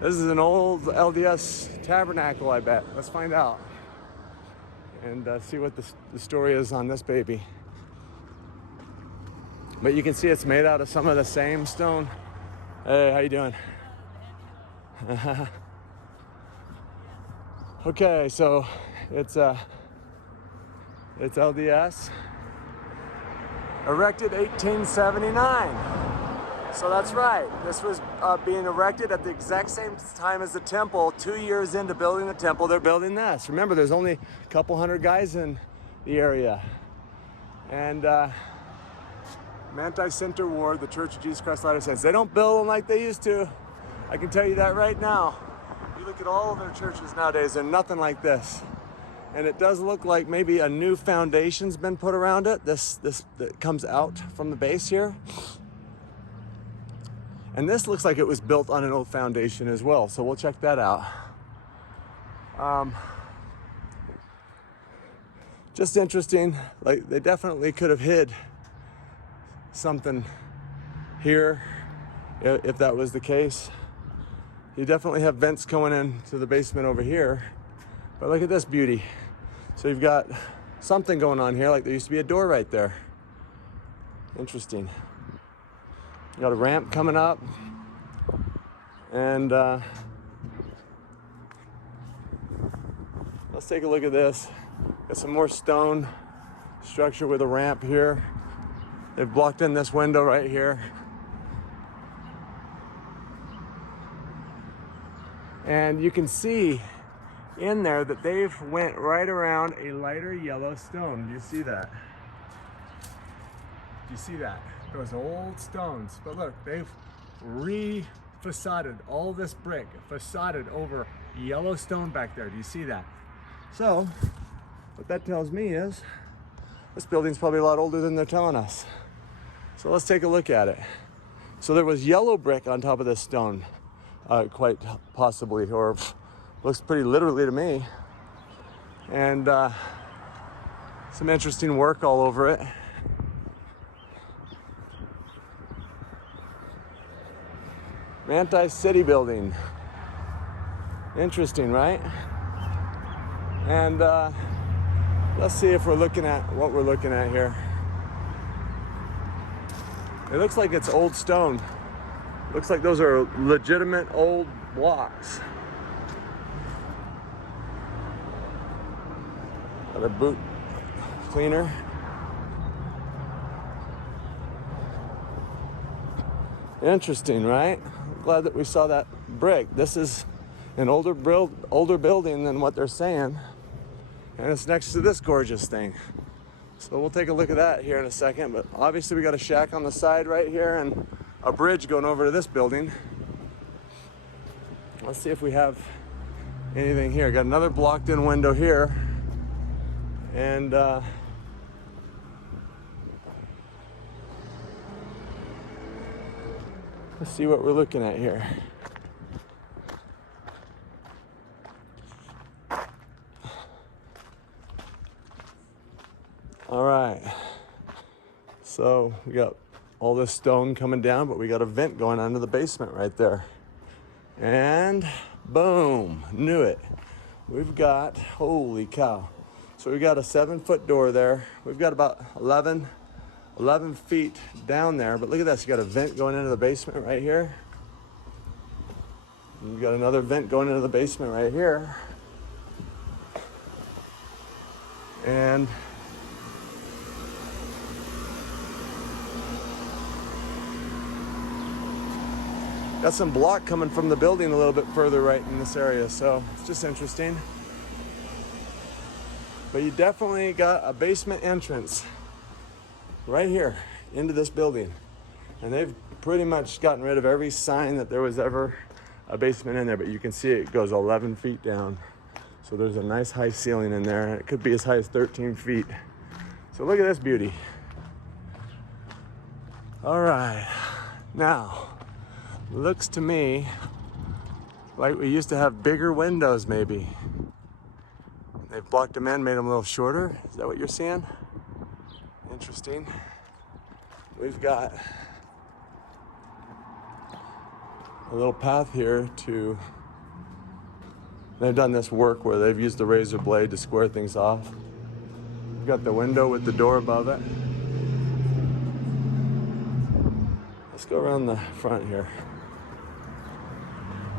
Lds Tabernacle, I bet. Let's find out and see what the story is on this baby. But you can see it's made out of some of the same stone. Hey, how you doing? Okay, so it's LDS, erected 1879. So that's right. This was being erected at the exact same time as the temple. 2 years into building the temple, they're building this. Remember, there's only a couple hundred guys in the area. And Manti Center Ward, the Church of Jesus Christ of Latter-day Saints, they don't build them like they used to. I can tell you that right now. You look at all of their churches nowadays, they're nothing like this. And it does look like maybe a new foundation's been put around it. This that comes out from the base here. And this looks like it was built on an old foundation as well. So we'll check that out. Just interesting. Like, they definitely could have hid something here if that was the case. You definitely have vents going into the basement over here. But look at this beauty. So you've got something going on here, like there used to be a door right there. Interesting. Got a ramp coming up, and let's take a look at this. Got some more stone structure with a ramp here. They've blocked in this window right here. And you can see in there that they've went right around a lighter yellow stone. Do you see that? Do you see that? Those old stones. But look, they've re-facaded all this brick, facaded over yellow stone back there. Do you see that? So, what that tells me is this building's probably a lot older than they're telling us. So let's take a look at it. So there was yellow brick on top of this stone, quite possibly, or looks pretty literally to me. And some interesting work all over it. Manti City building. Interesting, right? And let's see if we're looking at what we're looking at here. It looks like it's old stone. Looks like those are legitimate old blocks. Got a boot cleaner. Interesting, right? I'm glad that we saw that brick. This is an older building than what they're saying. And it's next to this gorgeous thing. So we'll take a look at that here in a second. But obviously we got a shack on the side right here and a bridge going over to this building. Let's see if we have anything here. Got another blocked in window here. And let's see what we're looking at here. All right, so we got all this stone coming down, but we got a vent going under the basement right there. And boom, knew it. We've got, holy cow. So we got a 7-foot door there. We've got about 11 feet down there, but look at this. You got a vent going into the basement right here. You got another vent going into the basement right here. And got some block coming from the building a little bit further right in this area, so it's just interesting. But you definitely got a basement entrance right here into this building. And they've pretty much gotten rid of every sign that there was ever a basement in there, but you can see it goes 11 feet down. So there's a nice high ceiling in there, and it could be as high as 13 feet. So look at this beauty. All right, now, looks to me like we used to have bigger windows maybe. They've blocked them in, made them a little shorter. Is that what you're seeing? Interesting. We've got a little path here to, they've done this work where they've used the razor blade to square things off. We've got the window with the door above it. Let's go around the front here.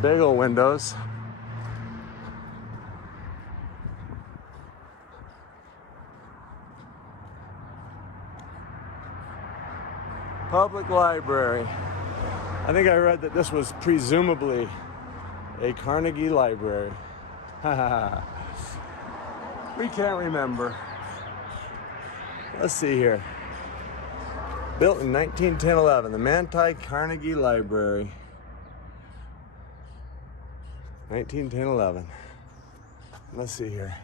Bagel windows. Public library. I think I read that this was presumably a Carnegie library. We can't remember. Let's see here. Built in 1910-11, the Manti Carnegie Library. 1910-11. Let's see here.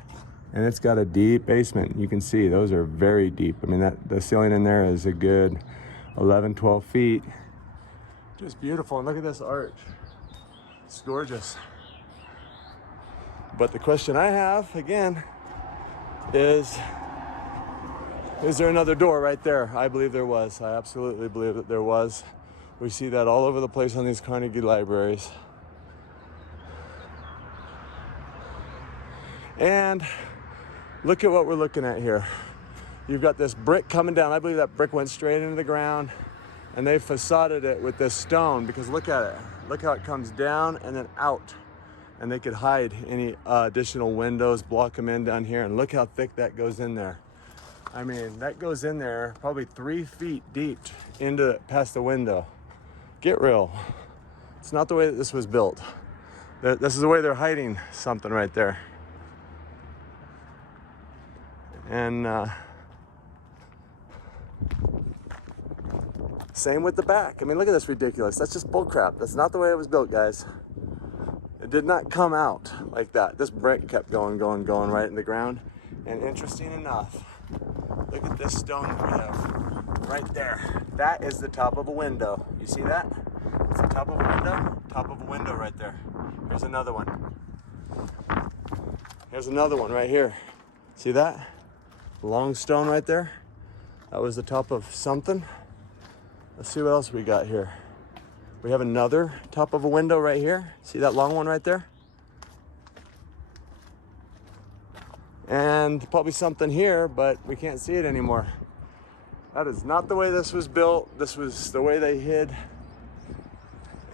And it's got a deep basement. You can see those are very deep. I mean, the ceiling in there is a good 11, 12 feet. Just beautiful. And look at this arch. It's gorgeous. But the question I have, again, is there another door right there? I believe there was. I absolutely believe that there was. We see that all over the place on these Carnegie libraries. And look at what we're looking at here. you've got this brick coming down. I believe that brick went straight into the ground, and they facaded it with this stone, because look at it. Look how it comes down and then out. And they could hide any additional windows, block them in down here, and look how thick that goes in there. I mean, that goes in there probably 3 feet deep into past the window. Get real. It's not the way that this was built. This is the way they're hiding something right there. And same with the back. I mean, look at this ridiculous. That's just bull crap. That's not the way it was built, guys. It did not come out like that. This brick kept going right in the ground. And interesting enough, look at this stone that we have right there. That is the top of a window. You see that? It's the top of a window. Top of a window right there. Here's another one. Here's another one right here. See that? Long stone right there. That was the top of something. Let's see what else we got here. We have another top of a window right here. See that long one right there? And probably something here, but we can't see it anymore. That is not the way this was built. This was the way they hid.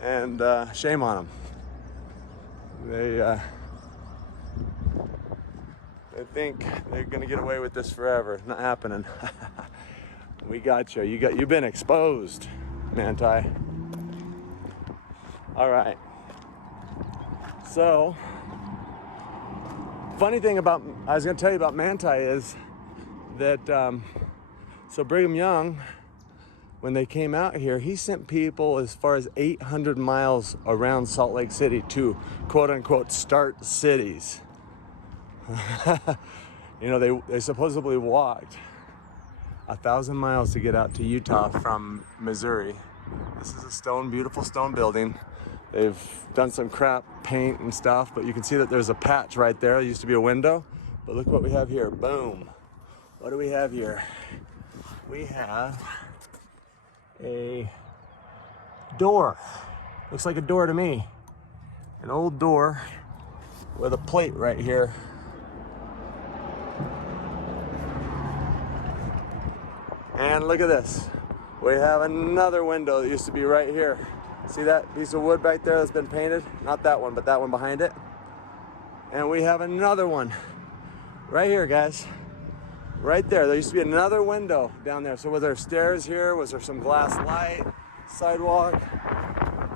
And shame on them. They think they're gonna get away with this forever. Not happening. We got you. You've been exposed, Manti. All right. So, funny thing I was going to tell you about Manti is that, so Brigham Young, when they came out here, he sent people as far as 800 miles around Salt Lake City to quote unquote start cities. You know, they supposedly walked 1,000 miles to get out to Utah from Missouri. This is a beautiful stone building. They've done some crap paint and stuff, but you can see that there's a patch right there. It used to be a window, but look what we have here. Boom. What do we have here? We have a door. Looks like a door to me. An old door with a plate right here. And look at this. We have another window that used to be right here. See that piece of wood right there that's been painted? Not that one, but that one behind it. And we have another one right here, guys. Right there. There used to be another window down there. So was there stairs here? Was there some glass light? Sidewalk?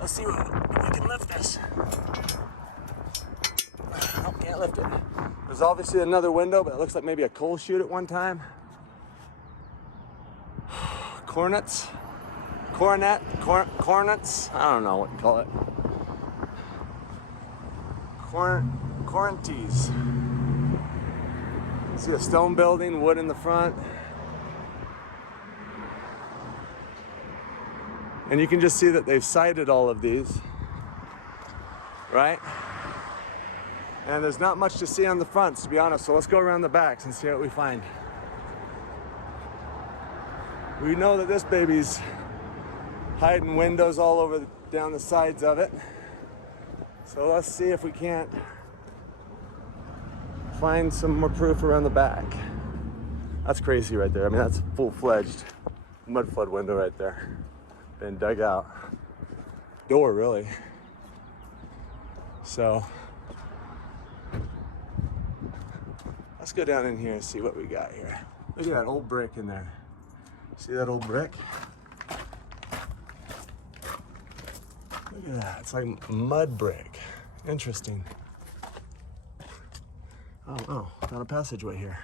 Let's see if we can lift this. Oh, can't lift it. There's obviously another window, but it looks like maybe a coal chute at one time. Cornets? Cornets? I don't know what to call it. Quaranties. See a stone building, wood in the front. And you can just see that they've sided all of these, right? And there's not much to see on the fronts, to be honest, so let's go around the backs and see what we find. We know that this baby's hiding windows all over down the sides of it. So let's see if we can't find some more proof around the back. That's crazy right there. I mean, that's full-fledged Mudflood window right there. Been dug out. Door, really. So let's go down in here and see what we got here. Look at that old brick in there. See that old brick? Look at that. It's like mud brick. Interesting. Oh, found a passageway here.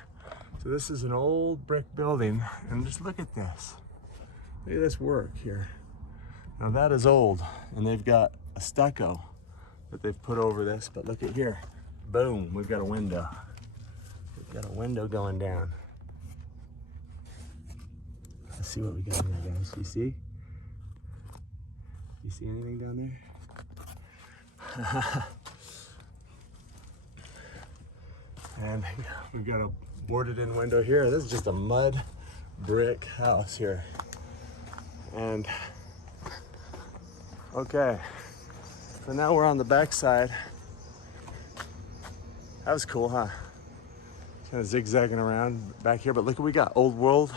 So this is an old brick building, and just look at this. Look at this work here. Now that is old, and they've got a stucco that they've put over this, but look at here. Boom, we've got a window. We've got a window going down. Let's see what we got here, guys. You see? You see anything down there? And we've got a boarded in window here. This is just a mud brick house here. And okay, so now we're on the back side. That was cool, huh? Kind of zigzagging around back here, but look what we got. Old world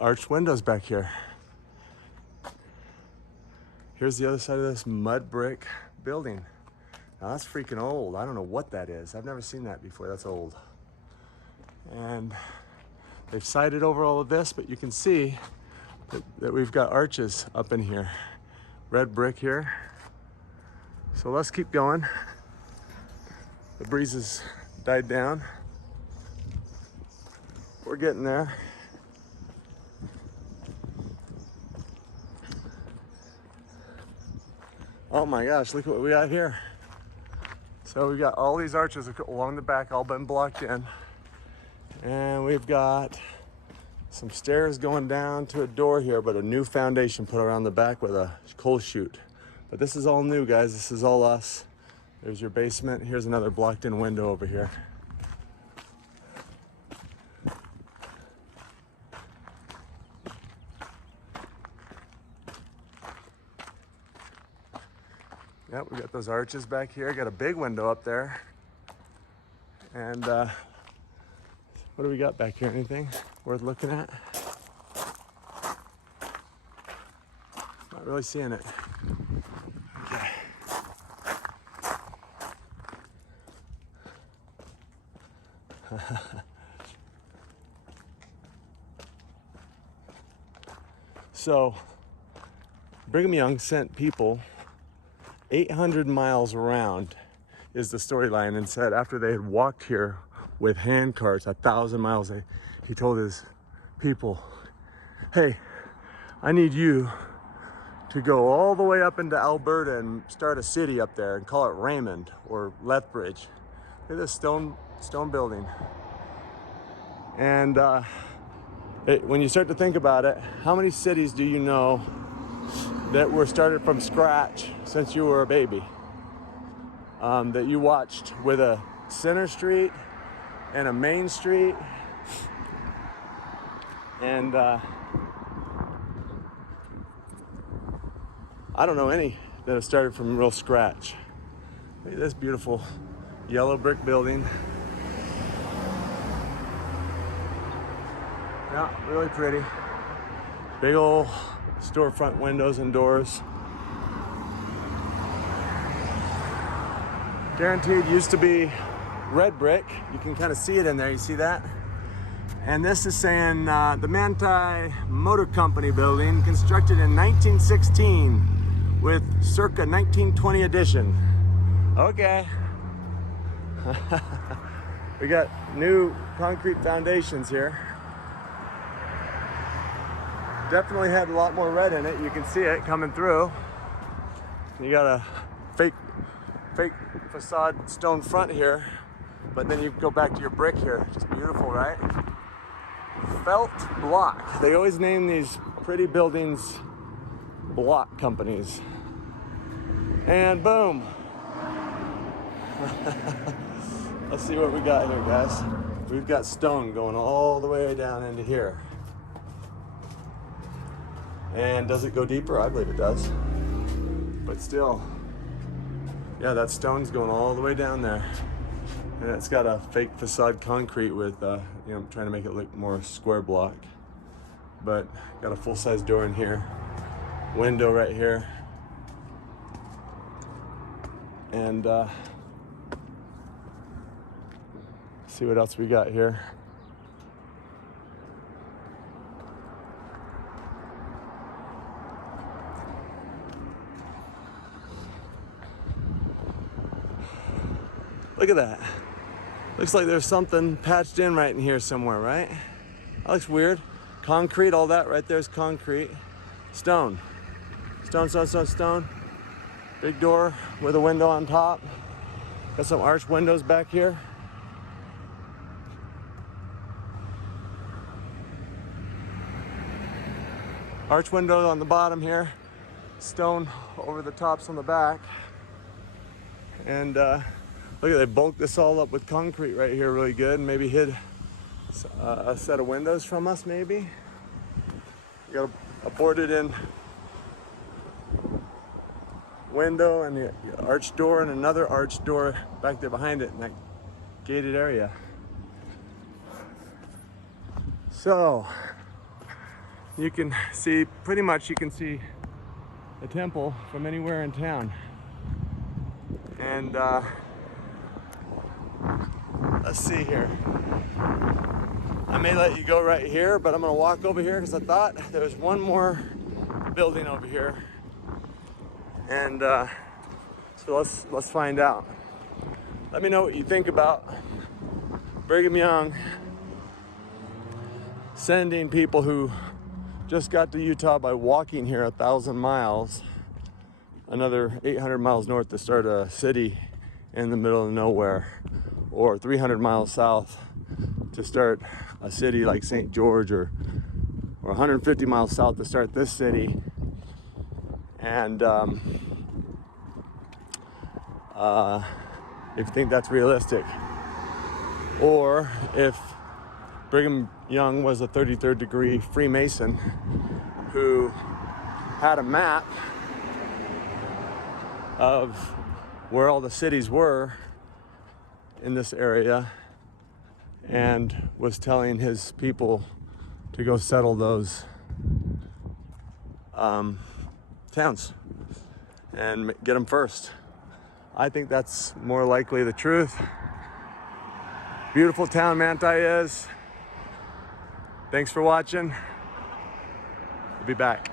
arched windows back here. Here's the other side of this mud brick building. Now that's freaking old. I don't know what that is. I've never seen that before. That's old. And they've sided over all of this, but you can see that we've got arches up in here. Red brick here. So let's keep going. The breeze has died down. We're getting there. Oh my gosh, look what we got here. So we've got all these arches along the back, all been blocked in. And we've got some stairs going down to a door here, but a new foundation put around the back with a coal chute. But this is all new, guys. This is all us. There's your basement. Here's another blocked in window over here. Yep, we got those arches back here. Got a big window up there. And what do we got back here? Anything worth looking at? Not really seeing it. Okay. So, Brigham Young sent people 800 miles around, is the storyline, and said after they had walked here with hand carts 1,000 miles, he told his people, hey, I need you to go all the way up into Alberta and start a city up there and call it Raymond or Lethbridge. Look at this stone building. And when you start to think about it, how many cities do you know that were started from scratch since you were a baby? That you watched with a center street and a main street, and I don't know any that have started from real scratch. Look at this beautiful yellow brick building. Yeah, really pretty. Big old storefront windows and doors. Guaranteed used to be red brick. You can kind of see it in there. You see that? And this is saying the Manti Motor Company building, constructed in 1916 with circa 1920 addition. Okay. We got new concrete foundations here. Definitely had a lot more red in it. You can see it coming through. You got a fake facade stone front here, but then you go back to your brick here. Just beautiful, right? Felt block. They always name these pretty buildings block companies. And boom. Let's see what we got here, guys. We've got stone going all the way down into here. And does it go deeper? I believe it does. But still, yeah, that stone's going all the way down there. And it's got a fake facade concrete with, trying to make it look more square block. But got a full-size door in here. Window right here. And see what else we got here. Look at that. Looks like there's something patched in right in here somewhere, right? That looks weird. Concrete, all that right there is concrete. Stone. Stone, stone, stone, stone. Big door with a window on top. Got some arched windows back here. Arch window on the bottom here. Stone over the tops on the back. And look at, they bulked this all up with concrete right here really good, and maybe hid a set of windows from us, maybe. You got a boarded in window and the arched door and another arched door back there behind it in that gated area. So you can see, pretty much you can see the temple from anywhere in town. And let's see here. I may let you go right here, but I'm gonna walk over here because I thought there was one more building over here. And so let's find out. Let me know what you think about Brigham Young sending people who just got to Utah by walking here 1,000 miles, another 800 miles north to start a city in the middle of nowhere, or 300 miles south to start a city like St. George, or 150 miles south to start this city. And if you think that's realistic, or if Brigham Young was a 33rd degree Freemason who had a map of where all the cities were in this area and was telling his people to go settle those towns and get them first. I think that's more likely the truth. Beautiful town Manti is. Thanks for watching. We'll be back.